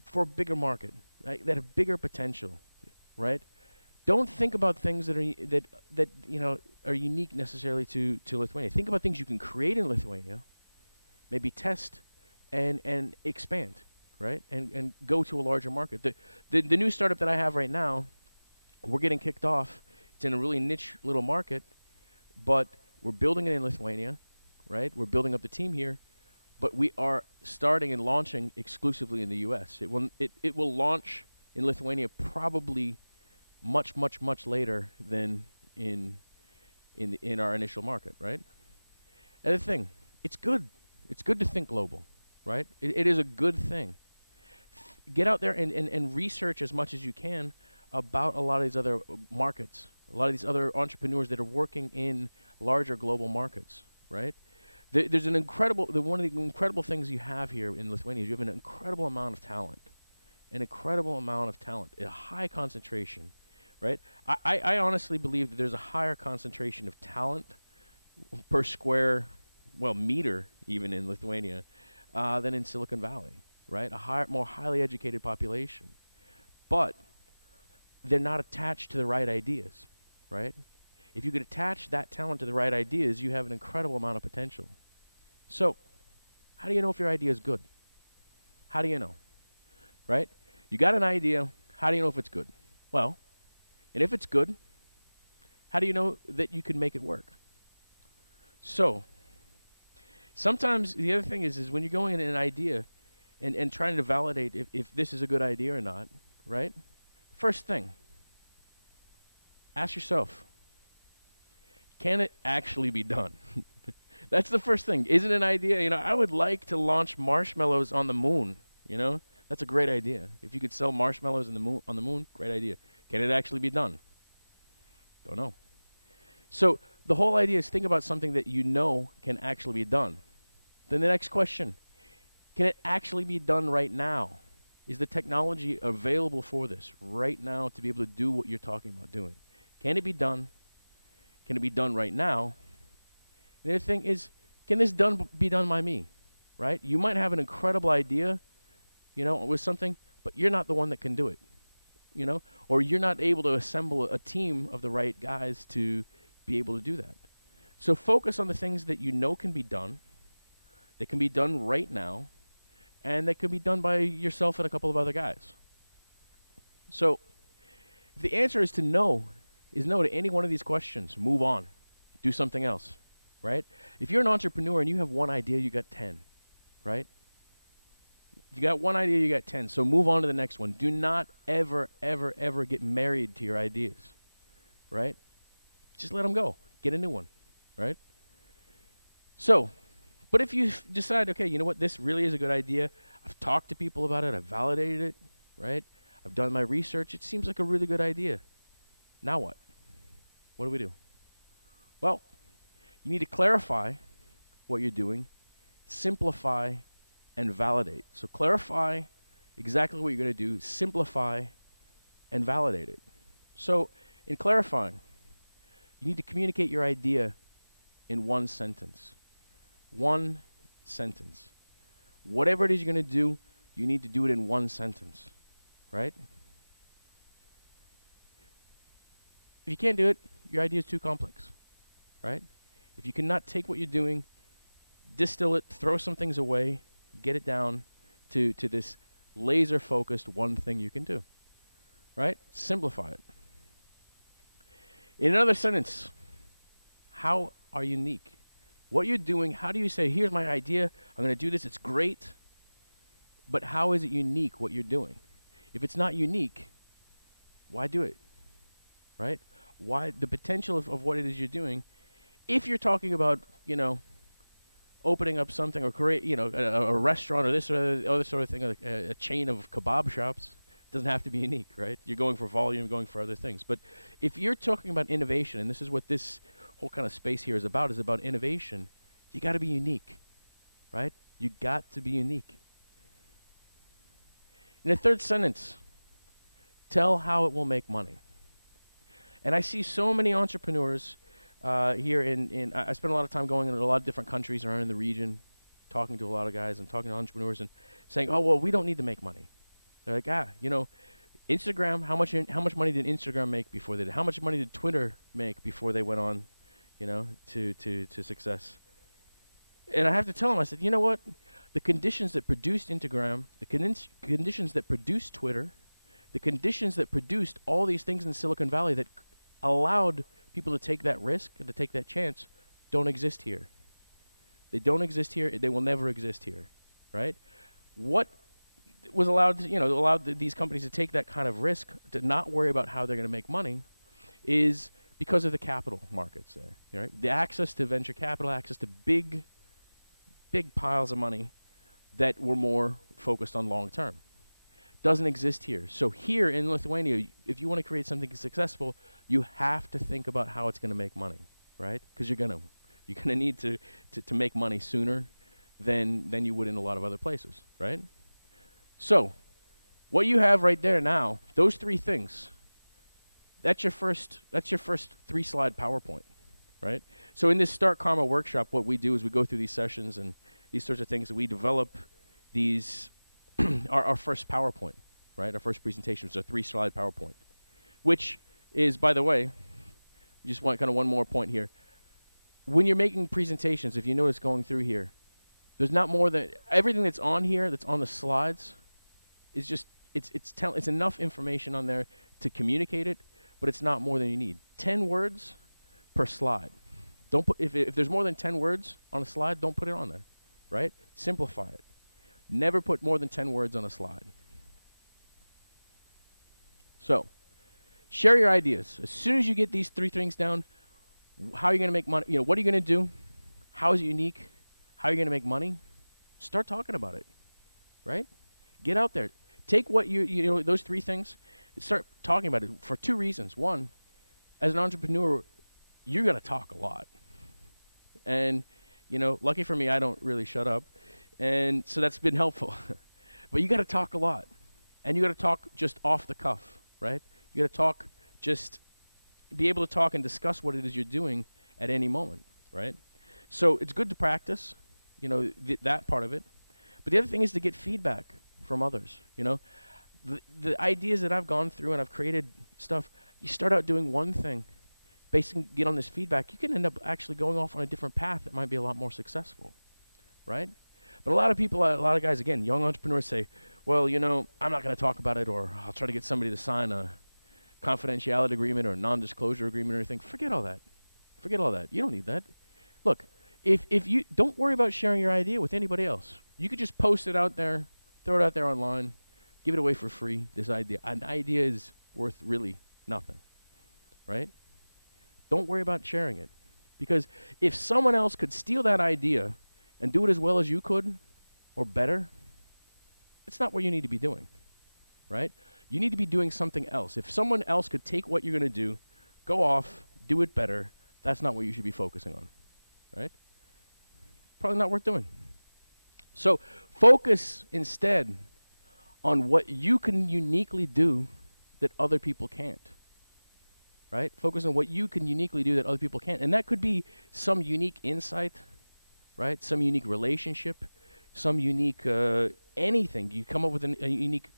for a bigger market, right? That have bigger potential, right? Don't think about things that are are unique necessarily to Lithuania. Think about things you can create in Lithuania, maybe test and expand, right? And go to a larger market. The new startup that I have right now, we're getting kicked off. It's in a really niche little market, but we're building it in Lithuania, right? We're building up the team here, but we are starting and launching exclusively in the U.S. It will launch in Lithuania probably much later than in our initial market, right? Another thing, it's good. It's good to think global, right? It is a good thing. Get out there and research as much as you can about a lot of these other markets, a lot of these other entrepreneurs that are working in larger global markets, right? There's one of the incredible things you have here in Lithuania is you have an incredible amount of talent, a high concentration, right? I honestly believe that there's a higher concentration of talent per square, meter even in Lithuania, than in Silicon Valley, right? More highly educated population, but they're not attached to the right ideas, right? If you could attach that talent to the right ideas, you have an incredible amount of potential. So, how do you know if your idea is good? How do you know, right? You got an idea, how do you know if it's good? Well, and if it's good, how do you know that you can make it work? So, sometimes the other thing is when you're going in an idea and trying to validate if this is a good idea or not, right? First thing, ask yourself, can it actually be done? That's the first thing. Is it an idea? I would like to launch marshmallows on the moon, That's a great idea. If you could sell marshmallows on the moon, great idea. Can it actually be done? Don't know. So the whole idea is think about something that you know can actually be done. Then the next question, can it actually be done right now? Is the technology available for this right now to be able to do what you're talking about doing? Can it be done? Can it be done right now? And the other thing is, can this be done by me, right? You might have an incredible idea, with something, but you're not the one that can do it, or you're not able to assemble a team of the right guys to be able to do that. So focus on the things that you know can be done, that can be done right now, and that can be done by yourself and a couple of other guys. So if the answer is to know is no to any one of these questions. Move on. Do something else, right? If you're an entrepreneur and you have one idea, you got 10, right? If you got one idea, you got 10. So move on to the next one. Do not ever, ever, ever get married to your ideas, right? Just let them go. Get a new one, right? So, but if you decide, okay, you know what, this really is a good idea. I've talked to people about it. I've validated it, right? I've done my research. It seems like a really good idea. Now what? What do we do? Well, you need to clarify what you're doing, simplify, and validate. So clarify exactly what you're going to do, simplify, and validate it. So in clarifying, you need to communicate your idea in one sentence. One sentence. Whatever it is you're going to do, you need to do it in one sentence, right? If you can't do it, your idea is too complex, right? If you cannot take what you're doing, distill it, throw some things away, get it down to this laser-focused one thing you can do, right? Simplify it. In another sentence, how are you unique? What you're doing, how do you say, here's my idea, I'm going to do this, it's great, but how is it unique, what you're doing? If it's not unique, why do it, right? Why the potential of what it is you're doing? If you're talking about, you know, opening up something or create, you know, a restaurant or this or the other sort of thing, like a chain of kebab shops, it doesn't have to be unique, right? You're going for volume, going for other things. But if you're talking about innovation, and this is what this whole kind of space here is about innovation, you got to be unique, right? You got to be unique. In the third sentence, tell how it will make money. And I see so many entrepreneurs here I spend a lot of time going in a lot of different countries around in the region, talking to a lot of guys and talking to entrepreneurs and saying, oh, well, we don't need to make money. They're like, you know, Instagram, how much money did Instagram make before they did? How much money did Twitter make before they went on, you know, to success? And I have to tell them, I said, you know what? The conditions that produced Instagram, the conditions that produced Twitter, the conditions that produced all these things in Silicon Valley that allowed people to take that risk and to take that chance don't exist here. They don't exist here. They will never exist here, right? What was allowed to, allowed these companies to take that kind of risk, to not worry about how they're going to make money, is because of the capital markets there, right? The access to venture capital, access to big piles of money that were more focused on long term. Doesn't exist here. So here in Lithuania, if you want to create something successful, you have to think about how it's going to make money, right? Because you're going to need to make money sooner than you would in a lot of other places, right? So what you have right there now, those three things, that's your first 3-slide PowerPoint, right? So in this Start Karma workshop, what we do is we go through these sessions and these sorts of things, and we develop these our first PowerPoint, right? Our first presentation is a 3-slide PowerPoint, which is, by the way, just one more point here. When you're making presentations, if you notice going through here, there's not more than everything that's on here, that's on the slides, is just it's enough information on there to communicate it, but it's not more than you need. 10 words per slide. Don't put if there's more than 10 words on a slide, don't put it on there, right? Simplify it. Never put more than 10 words on a slide. So, share your ideas. As soon as you get these 3 things down, how are you going to make money? What are you going to do? How is it unique? How are you going to make money? Start talking about it, right? Get out there. Take what those 3 things, start talking about it for 2 reasons. One, as an entrepreneur, you're going to talk a lot. And, lucky for me, I don't really shut up. And so that's been helpful. But you got to talk a lot. And you got to talk just off the cuff, right? You got to talk, just be able to talk and discuss what it is you're doing at any moment, right? So it's good to practice, that part of it. But the other thing is to get feedback from others, The ideas that I've gone through and I've created stuff, you start out doing one thing, get on this feedback, you can end up actually going off on a different path that might be a lot more successful, right? But a lot of guys, again, young entrepreneurs say, well, I'm not going to talk about it, or I'll try to get somebody to sign a confidentiality agreement or non-disclosure agreement or anything. Forget all that. Forget all that. You don't need that. Look, if you don't worry about sharing your idea with anybody else. You could just post it out there, throw it out there online, give it away for free. This idea, an idea is worth really nothing, right? Don't worry about sharing it, because if someone else could steal that idea and do it as well as you could, or better, it's not what you need to be doing, right? You need to be doing something else. If someone else could take what you're going to do, go off, do it better, that's not what you should be focusing on, right? Probably not worth doing. So focus instead on what you can uniquely do that other people can't, right? Focus on what you can uniquely do that other people can't. And that could be some unique insight, right? Some unique relationship, some unique anything. You come up with a unique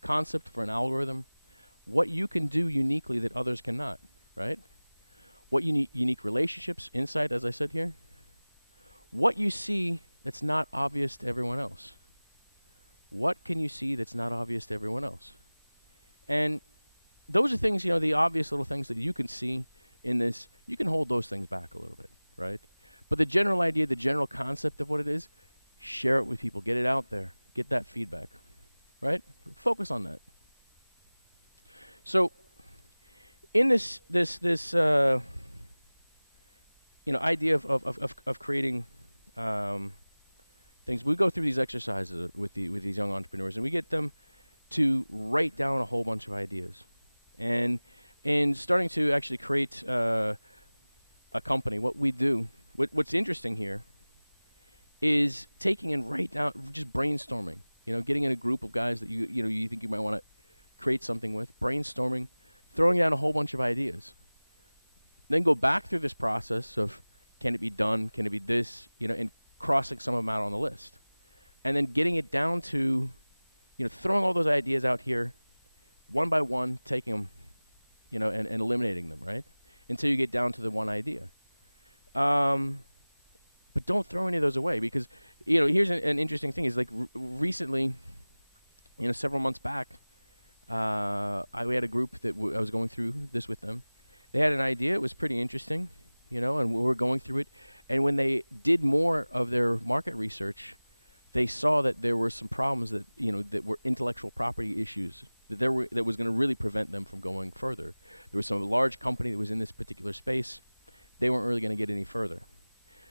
concept for an algorithm. What you can do uniquely that others cannot, right? What unique relationships, insight, as I said here. What you see that's not obvious to everyone else. What can you see that's not obvious to everyone else? And those are things, you know, the obvious little things that you can see in this. You can hold those things back a little bit, right? But the general idea, the general concept of what it is, share it with people. Get it out there. Get that feedback, right? Focus on that. So in this you know, idea of creating things, we go through these exercises with these young entrepreneurs, and we get them to write down a whole bunch of ideas, and in starting to actually create a company. What we do, what's interesting here, is taking and write down, just brainstorming. You know, getting in a group of guys that you think you might want to create something with, brainstorming, throwing down a whole bunch of ideas. Then go back through this process of, can it be done? Can it be this? You know, and crossing some of them out on the list. And then getting it down to, you know, throwing all those ideas out here, one by one, taking them, you know, and eliminating them, right? Until you get down to the one idea. But don't throw any of those away, because, you know, here's an interesting thing is, like, recently, you know, several months back, we had a group that I was going through this with them. They had an idea. It was pretty interesting, you know, and we were going through it. And when they did more of their market research, they saw that there were some problems that, you know, that were intellectual property issues that was going to really prevent them from going further. There was some large company that was in this particular space. They weren't really going to get any further.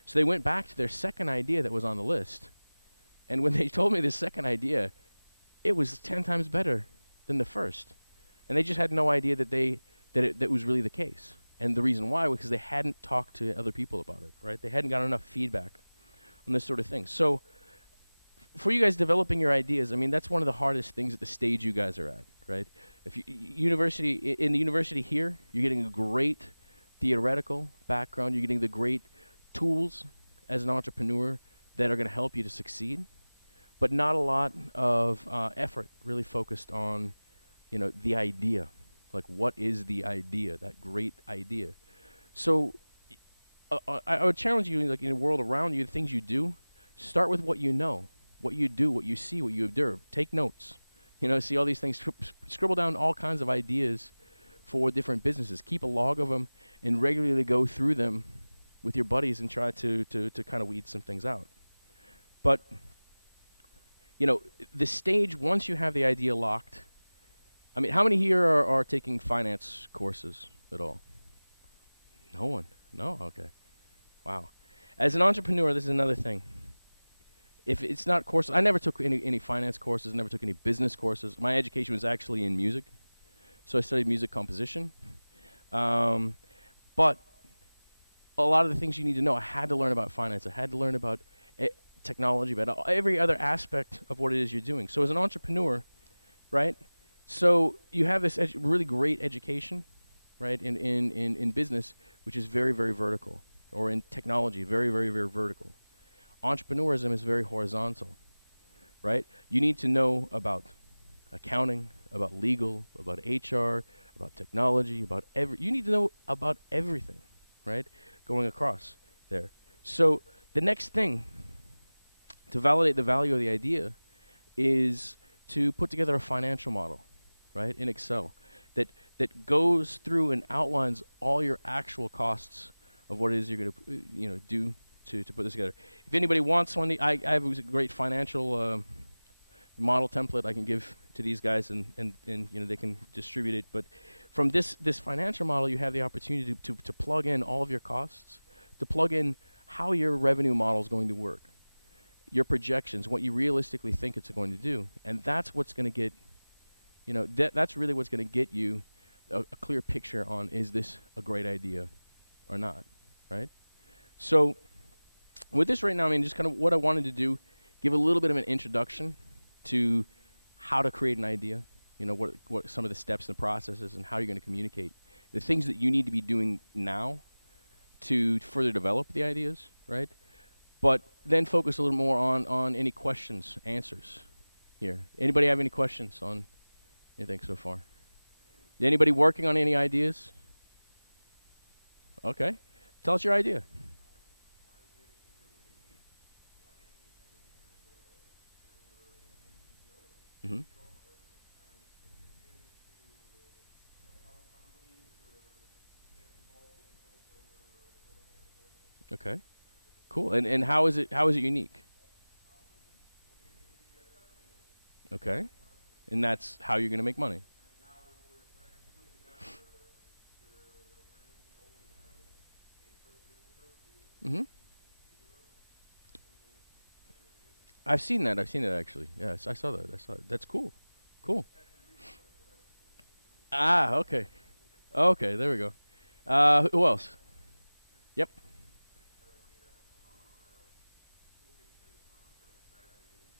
So they went back to their second idea that was on the list. And when they told me this second idea, it was 10 times better than the first. And they just had no idea that that was really the case. And the reason why was because they hadn't talked to other people about it, right? They hadn't got enough feedback on this sort of thing. So for you guys developing your ideas, I mean, that's one of the hardest things at the stage you guys are at, right? If in the university here, you're getting a great theoretical background. You're getting the great tools as an entrepreneur that are going to help you to succeed, but not a lot of effort really focused on, you know, the idea. Like, what is the idea, that great idea? So I would challenge you, like, in the world around you, the things you do, start with what you know, what you do, what you see, what you observe. Take notes. You know, see all these things. Scribble down all kinds of ideas for different businesses. Keep a log of them and regularly go through them with your buddies and try to kind of weed some things out. But, you know, the stage, once you have the idea locked, I mean, how many here are taking finance courses at all? No one. No? Okay. Wow. As an entrepreneur, this is another thing. If it's not courses, I never took any finance courses, never took any business courses. My education was actually in music. So I studied music composition. But a lot of the things you need to know, I had to learn about finance. I had to learn about technology, about every other aspect of what it is you're doing. So as an entrepreneur, right, so you have this really great education, right, in business, which is very, very vertical, or in technology, very, very, very vertical. Entrepreneurism is very horizontal, right? You need to know about accounting, about legal, about HR, about technology, you need to know about everything, right, going across there. So the next thing to validate the value of the idea is to put together a financial model, right, in Excel that goes through and outlines all your actual costs of what it is you're going to do to put this together. If anybody wants one, I have a great financial model template I can give to these guys, and they can distribute it. But from this financial model, you have the opportunity to plug in all of your costs, to plug in how your revenue model is going to work, your projections, what you realistically think it's going to do, and that's what's going to get, that's really what's going to get you a clear picture on, is this a great idea or not, right? So with this right now, I mean, just kind of what I wanted to do, give a little bit of an introduction to how to create an idea, what some of the steps and processes and how you're going to communicate, the things that you need to be doing now to further develop the ideas, right? But then focus a little more on any questions, answers here. Anybody have any questions on anything so far? Anybody working on any ideas? Okay. Tell us your idea. Mm-hmm. Okay. Cool. And how is it unique? Okay. And that's how you're going to make money. Mm-hmm. I've seen that actually. Yes, I saw that. That's cool. Cool. Ah, okay. Okay, there we go. Who else? Yep.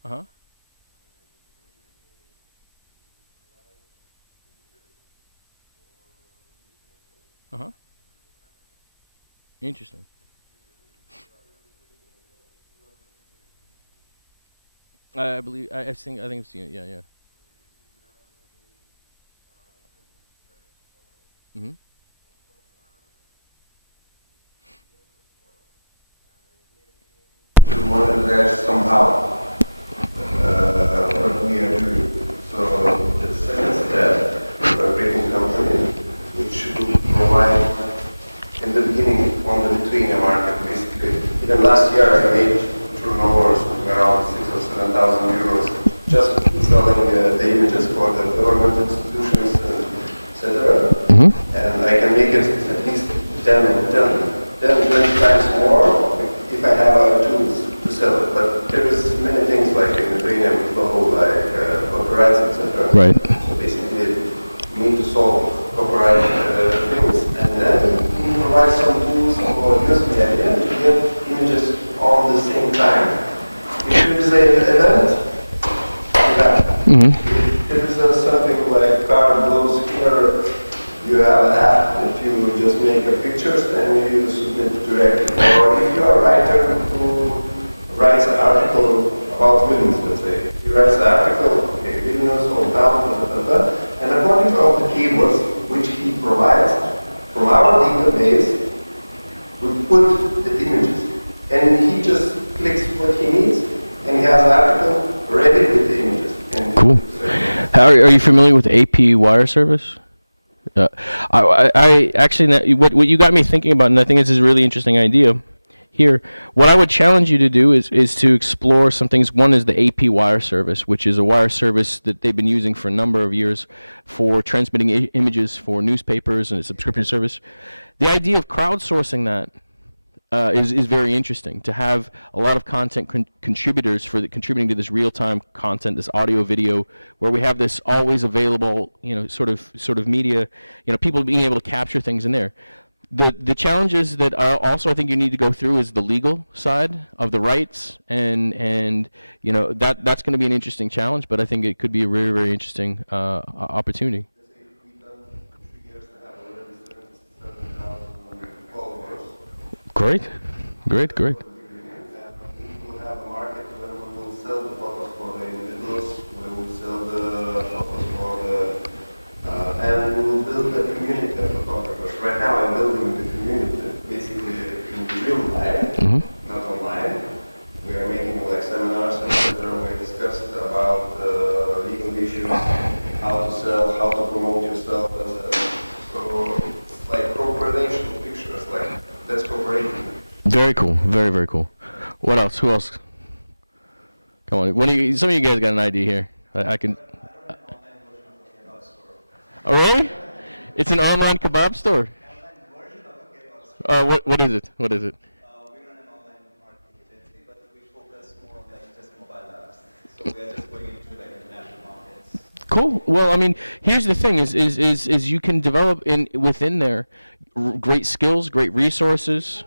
Uh-huh. Uh-huh. Interesting. I believe I think I've seen it. Yeah, yeah. Mm-hmm. We want to address somehow what we are doing. So the second step, we are creating a company which will provide in the beginning on the Lithuania market basically. Even last year I made turnovers around 6,000 or 7,000 euros just selling the images for the government institutions and etc. Mm-hmm. And I can make it at least 10, 20 times more if I have tools to sell it. But there is many things like in the premium flow, like copyrights, etc. Right. So basically, we need to solve copyright things, and then we provide some tools for news media to get images all the same time. If there is an event, Mm-hmm. if there is something like car blows here, you have an app that you just make pictures and you submit directly. Or if you are a writer who writes an article about Vilnius, let's say, he writes an article, okay, Vilnius, hometown, and according to all the keywords which he provides from our database, we put the images, and he just clicks what he needs, and he has an article ready with the images. And cool. Are you familiar with AP wire service? I actually, what you got me thinking about, and I think this is a really interesting idea here. What I would challenge you to do is to explore some things. One is the AP wire service, which is a wire service that they've been using for a number of years for transmitting images for newspapers and a subscription service. The idea of crowdsourcing that is very interesting, to have a lot of content contributors contributing to this real-time content, this audio, video, where we have this always available, sort of media, people being able to capture things in there. The challenges that I think you need to go through is the legal side of the rights, and that's going to be an interesting challenge, but I think it could be a very, very interesting opportunity. Great. We will have a market where we will sell the photos for the individuals, we will sell the photos for the, and we will build a community of photographers. Right now I'm building the community, basically in real life, not online. We are making like seminars, etc. We discussed about legal issues, how to sell, how to promote yourself, etc. Very cool. Very, very cool. What else? Who else? Come on. Some of you guys got an idea here. I can. Oh, really? It's an online kebab store. What is it? What is it? We run an online marketing agency, but we focus more on like just mobile apps. So we are just going into like international markets. Cool. Well, I mean, here's the thing: is you can develop within there great skills, great resources.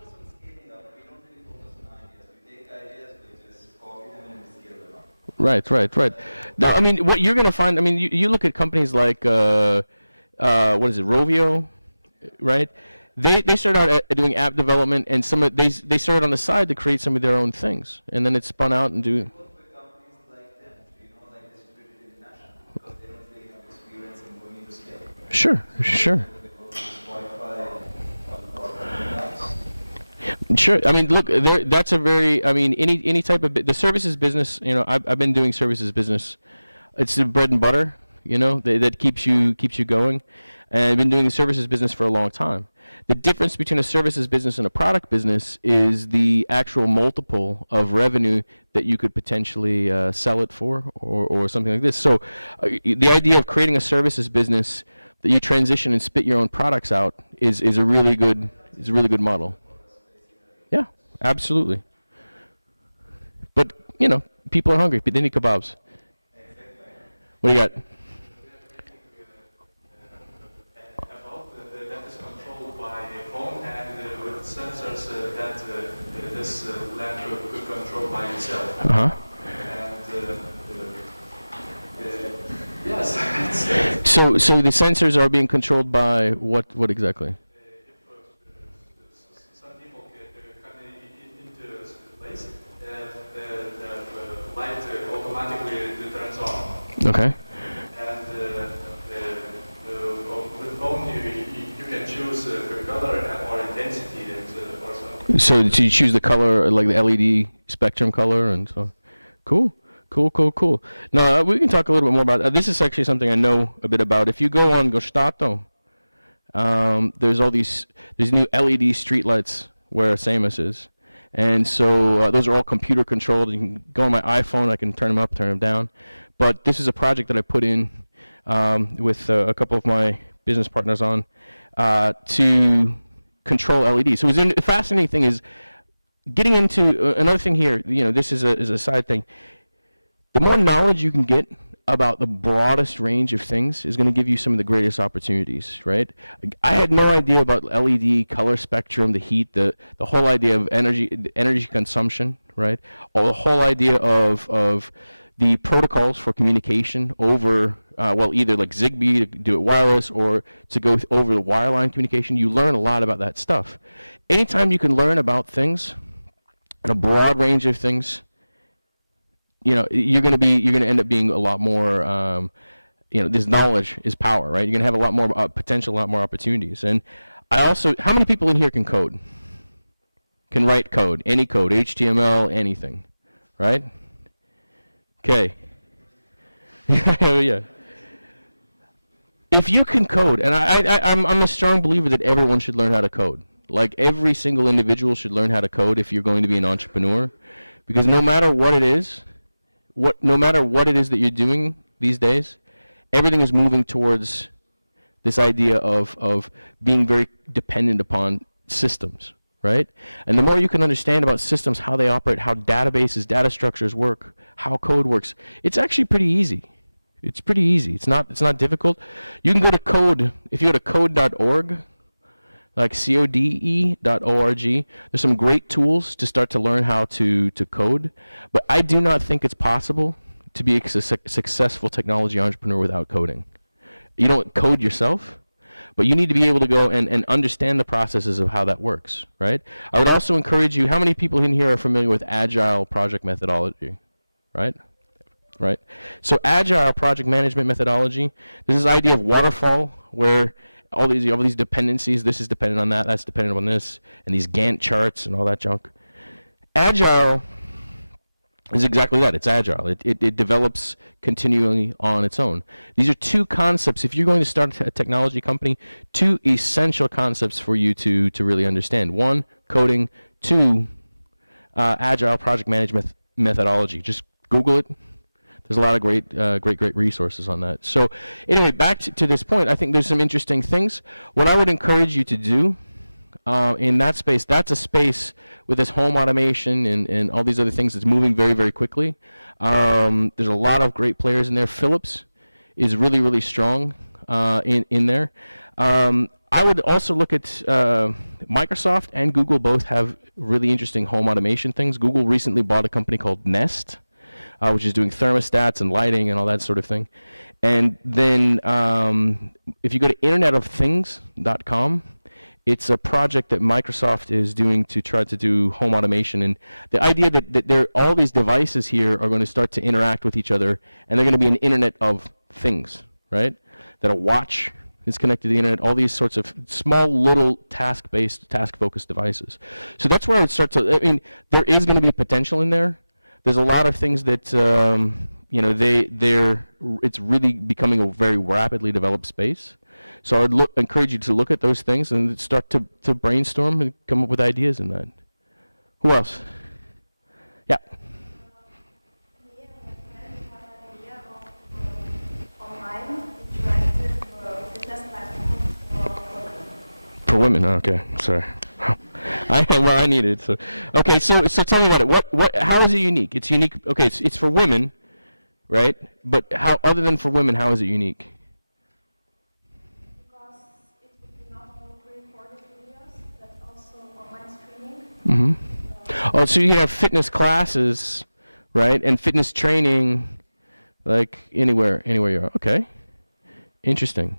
Right. Now, I mean, what you're going to find, I mean, you look at companies like, what is it, Rovio, right? They started out doing app development, and they started on the side to create some of their own things, and then it spun out and do. Sure. Sure. I mean, look, that's a very. I mean, any type of the services business. You know, I've been doing services business. It's the bread and butter. You know, that keeps you going. And I've been doing the services business for a long time. The difference between a services business and a product business is the actual multiple of revenue that you could potentially sell it for, or something like this. So, the idea of creating a services business that you transition and spit your own products out is a really good model. Yeah, absolutely. But you know, people are hungry. They need kebabs. What do you got? That is controlled by a phone and with sensors that this lamp could control by itself. Uh-huh. And yes. So the sensors are being controlled by what exactly? Some people come into this place, the light automatically turns on. Okay. And with phone you can choose color or intensity or something. So you choose the color, like the LED spectrum color, and so. Cool. Now we can talk a little bit more about this. Is actually something I know a bit about. If you go on Gostato, there's new LED streetlights where Semis is, and so those are all computer controlled. You can go on my iPhone. I can turn them up, turn them down. But this is a project that I put in with a couple of my business partners on to control LEDs. So the fascinating thing is getting into another thing here. You know, this is a side thing. The more knowledge you can get about the broadest range of things is going to give you some of the greatest opportunities, right? I had no idea about LED, color spectrum, the heat, the whole idea of energy consumption, right? Or the whole idea of the protocols for communication over, either like Zigbee to do it wireless or to go over the wireline communication. You learn a lot about that stuff. Anytime you can learn about things, and a broad range of things, you know, you're going to end up being a lot more, this knowledge is power, right? You're going to have a lot more potential, a lot more opportunities. And I also, how many people in here can code? Can write code, any code, HTML, anything, right? Okay. Yeah. If you can code, and I'm a strong believer that everyone should learn how to code. Like every single individual should learn how to code if you're going to be an entrepreneur, because no matter what it is that you're doing these days, everything is moving towards this idea of being very dependent upon systems, right? And the more you can understand about systems, how they operate, how databases, data structures work, how code works, it's actually pretty easy. It's pretty easy. It's not difficult. You can go to code. If you go to code.org, like code.org, there's some great tools to start to learn how to code. But I do not think it's possible to be a successful technology entrepreneur without coding. You don't code yourself, but you need to be able to go and understand the processes of how that works, right? I would also encourage you, how many people in here are familiar with agile project methodology, right? Right? So agile project management methodology, there's this idea of waterfall where all these dependencies, this is dependent on that, that's dependent on this, and these Gantt charts and all that junk. Agile is exactly that. It's agile. It develops continually on its own. These are two concepts. If you're going to start a technology company, two essential concepts for you to really understand. One, coding. to agile project management methodology. Just Google it. There's a lot of great resources on that. So anyway, back to this point, I think there's some interesting things. What I would encourage you to do in that space, that's a space with this home automation and all these other things that's moving very, very quickly. There's a lot of great players in there. Philips is really, really strong in there. I would also look at Microsoft and Google both have really interesting home automation things. Google recently bought a company called Nest, which is doing thermostats and lighting and all that sort of thing. And then if you go to internetofthings.com, it's a project that Microsoft is doing to try to do home automation. And the idea that all these devices here are going to start to interact with each other, and they're going to be an internet of things, right? That a watch is connected to the internet, all these sorts of small little task-based, task-focused devices. So that's where I would start to, I mean, there is going to be potential in there. There's a lot of things that, you know, it's really becoming a very rapidly developed space. So I would encourage you to look at those things and start to brainstorm and come up with ideas in that. Who else? Yeah. For women, okay, sorry. I need it. So, okay, so tell me about it. How is it unique? It's unique. Okay, it's for women, right? But how, other than for women, how is it unique? Because it would be not only pre-recorded videos, but also online streaming. Mm-hmm. Oh, so you can have fitness classes, right, and fitness training, like anywhere you are. Okay, interesting.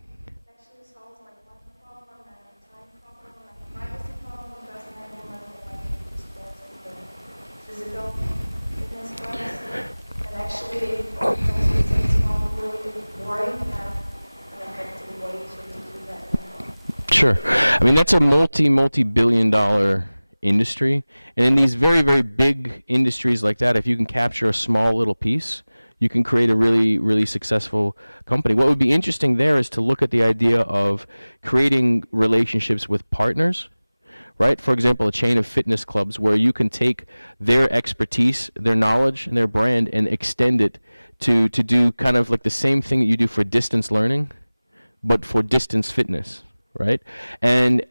Sure. I mean, that's a multi-billion-dollar industry. And in these very, very big industries like that, if you can capture a small little piece, you can create a really, really successful company. What would be interesting there is to look at the idea of creating relationships with partners, right? For example, a chain of fitness clubs where you can take their expertise, their knowledge, and their brand and extend it to do kind of like the same thing that you do for distance learning, but for distance fitness. Right, and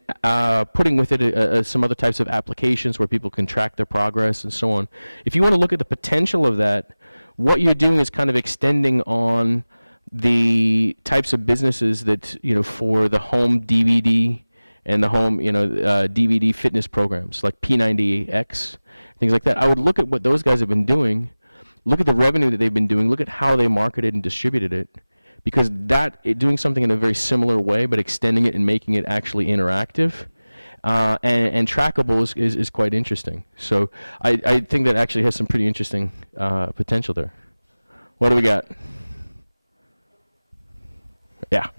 putting with it some other types of applications where people can track their progress and so on. If you want to look at the potential of that, what you're doing is kind of extending on the types of businesses that, you know, for the home DVD and the home, you know, DVD fitness programs like P90X, things like that. I would look at what those guys have been doing, look at the revenue that they've been doing, look at how they marketed and distributed it. Because doing something in a very similar way, but extending it and making it actually interactive and trackable is quite interesting. So I think that actually has some pretty interesting potential there. What do we got? Yeah.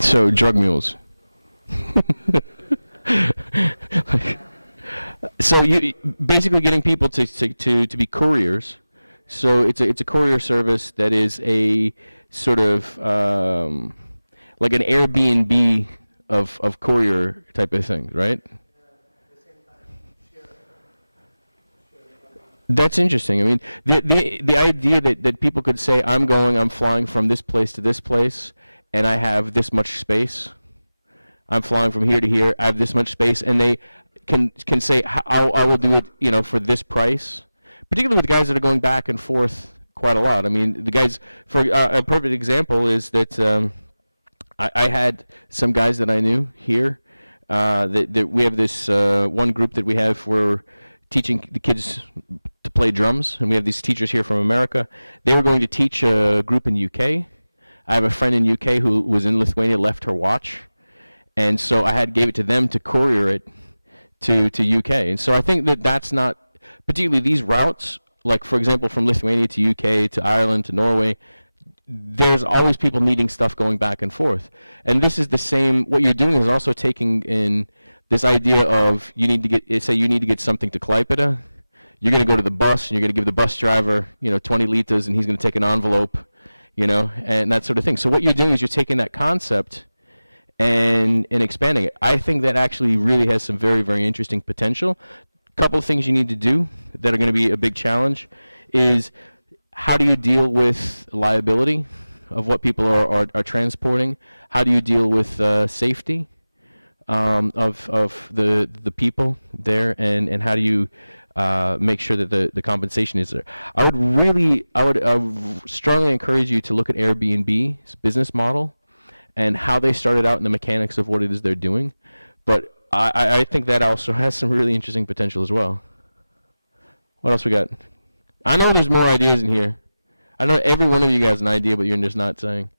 So drug mules. So you basically getting people to be couriers. So it's a courier service that is a sort of like an Airbnb of courier type of thing, right? That's interesting. I mean, the idea that people could say, I'm flying from this place to this place, and I have this much space. I'm flying from here to here. I have this much space, and they can say, I will do it, you know, for this price. Particularly with guys that are going back and forth quite a lot. I mean, the guys, for a perfect example is that I had some guys that I knew here. That we have this one group that we have for teaching the kids to play drums, and we have these teachers here from America. They were going to teach a group in UK. I have a friend in UK who was in Lithuania, left her watch. And so I gave it to them to courier it to UK. And so I think that's not, particularly these routes, like for example from Lithuania to UK to Ireland to Norway, there's always people needing stuff going back and forth. And this is the same, what you're doing is also taking in this idea of you need to get something to Klaipėda. You're going to go to the bus and you're going to give the bus driver, 20 liters, and he's going to take an envelope you know, and that sort of thing. So what you're doing is you're taking that concept and expanding it. I think that actually really has some very, very interesting potential. Couple of things you need to do that are going to be a big challenge is how do you deal with liability of what people are transporting? How do you deal with safety of the people there, and how do you make sure that the compensation is there? I would strongly encourage you to look at Airbnb's business model and how they started out and the mechanics of what it is they're doing. But I think that also has some really interesting potential as well. What else we got? I know there's more ideas in here. I know every one of you guys has an idea, but you're just not saying.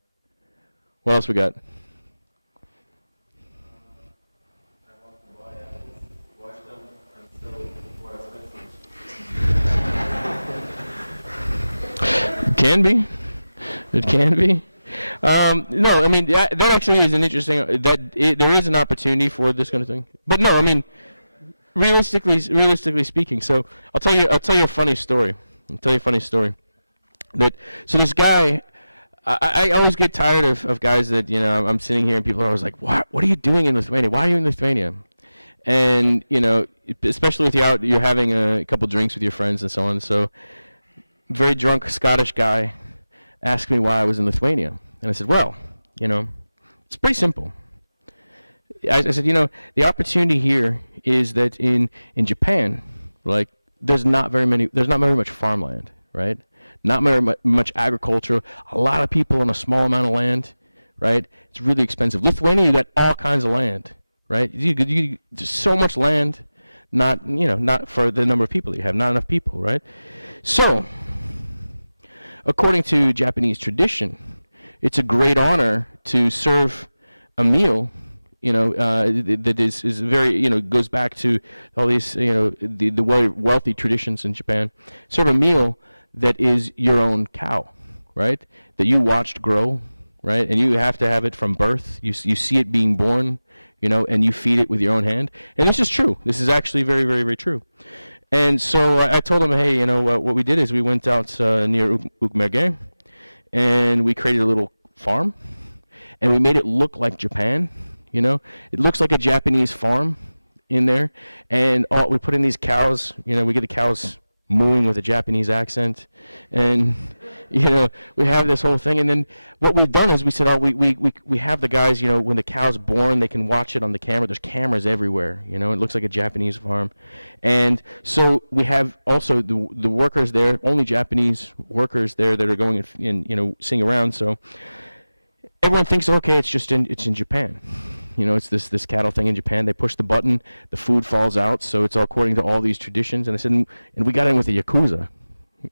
What else we got? I want to buy apples, wash them, and sell more expensive. Can be. It can be. No, I mean that actually is an interesting. There is an opportunity for this kind of thing. But no, I mean, realistically speaking. So I'll tell you a funny story. So this guy, I always get tired of guys that, you know, I'm sitting here and people are always like, what are you doing in Lithuania? Why are you in Lithuania? And, you know, especially if you're having a couple drinks with your friends and so on. So very drunk Scottish guy asked me why I was in Lithuania. And I said, well, you know, it's pretty simple. I said, you know, the opportunity here is that in Japan, like, there's not very much farmland, right? Not very much agriculture. A lot of people on a small amount of land, right? It's really expensive. Lithuania, you got all kinds of land, right? You just so much land, not for the number of people that you have, not enough people, right? So, according to Japanese tradition, it's a great honor to serve a meal, you know, that is very, you know, goes back to all these, you know, the wealthy traditions in Japan. Serve a meal that is your own cow, right? That you watched grow, right? And you have to have it from birth. You see it being born, you know, and you feed it with your own hand. And this is true. This is actually very, very, very true. And so I told him, hey, you know, what we did is we went out near Ukmergė, and we created a little farm, and we made it look like Japan. You know, it looks like a Japanese farm in there, and we put in these cows. You know, we get the cows mooing with a Japanese accent, and you know, we have this whole thing. And then what we've done is we said, oh, we have the guys, you know, when the cow's born, they can watch it on the camera. There's cameras everywhere. You know, it looks like a Japanese farm, and so we have also the workers there, only Japanese workers there that are going and you know, seeing around. So everyone thinks, okay, it's in Japan. You know, it's this cattle thing in Japan. They push the button, the food falls out, so it's all according to all these traditions. And I said, and we got in with the Yakuza.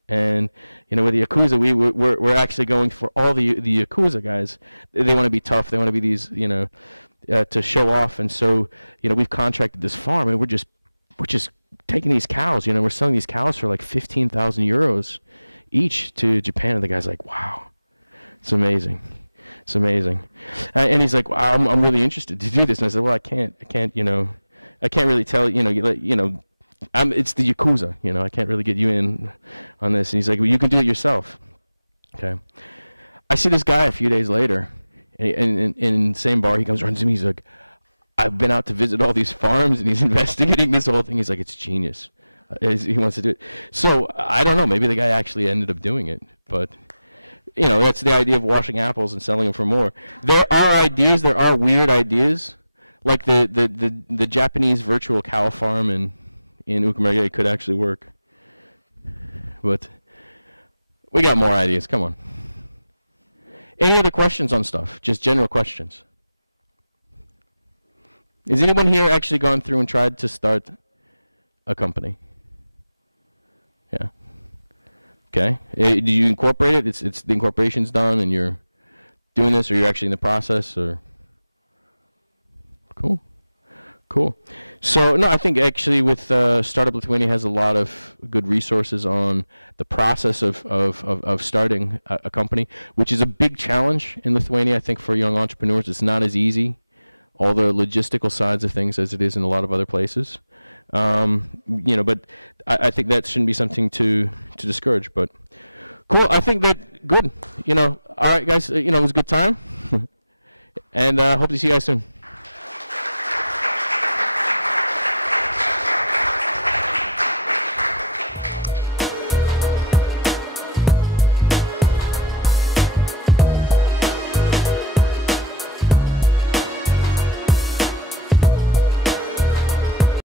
And, you know, with the Yakuza, we're actually going for all the Yakuza guys. They want to be tough. They want to be these, you know, to show off. And so, you know, we've contracted this farm, and we're just taking these cows. You know, we're selling these cows for like 15,000 euros each to Japan. And the guy's like, wow, it's amazing. It's amazing. And he's like, wow, I'm really interested to do this. And I said, well, I can't, you know, I can't really tell, you know, it's the Yakuza, you know, I can't really get you in on this. And he's like, well, you can do it yourself. Okay. I see this guy a few days later, and in the same bar, he comes runs to me, he's like, I've been out to visit all these farms, and he's investigating this whole thing. He's like, it's genius. He wants to do it. So, I don't know, maybe the guy actually ended up doing it, but you know, that's the idea of washing apples and selling them for more. There are ideas, there are weird ideas, like the Japanese virtual cow farm in Ukmergė could actually work. But we got more ideas, come on. Any other questions on stuff? Just general questions. Has anyone here actually gone through and tried to start a company? Yeah. Okay. Do you incorporate it? It's the incorporation's done, and you're doing this, or you're actually in the process, or? Cool. Cool. So no, I think actually with Startup Lithuania has a lot of good resources on the process of starting a company, which is a big challenge in Lithuania. I think for young entrepreneurs, it's not as easy, all the logistical sides of things, as it is in a lot of other places. You know, but I think that shouldn't be something to discourage. But Cool. I think that good. You know, all right, guys. You know, it was a good time, and hope to see you guys soon.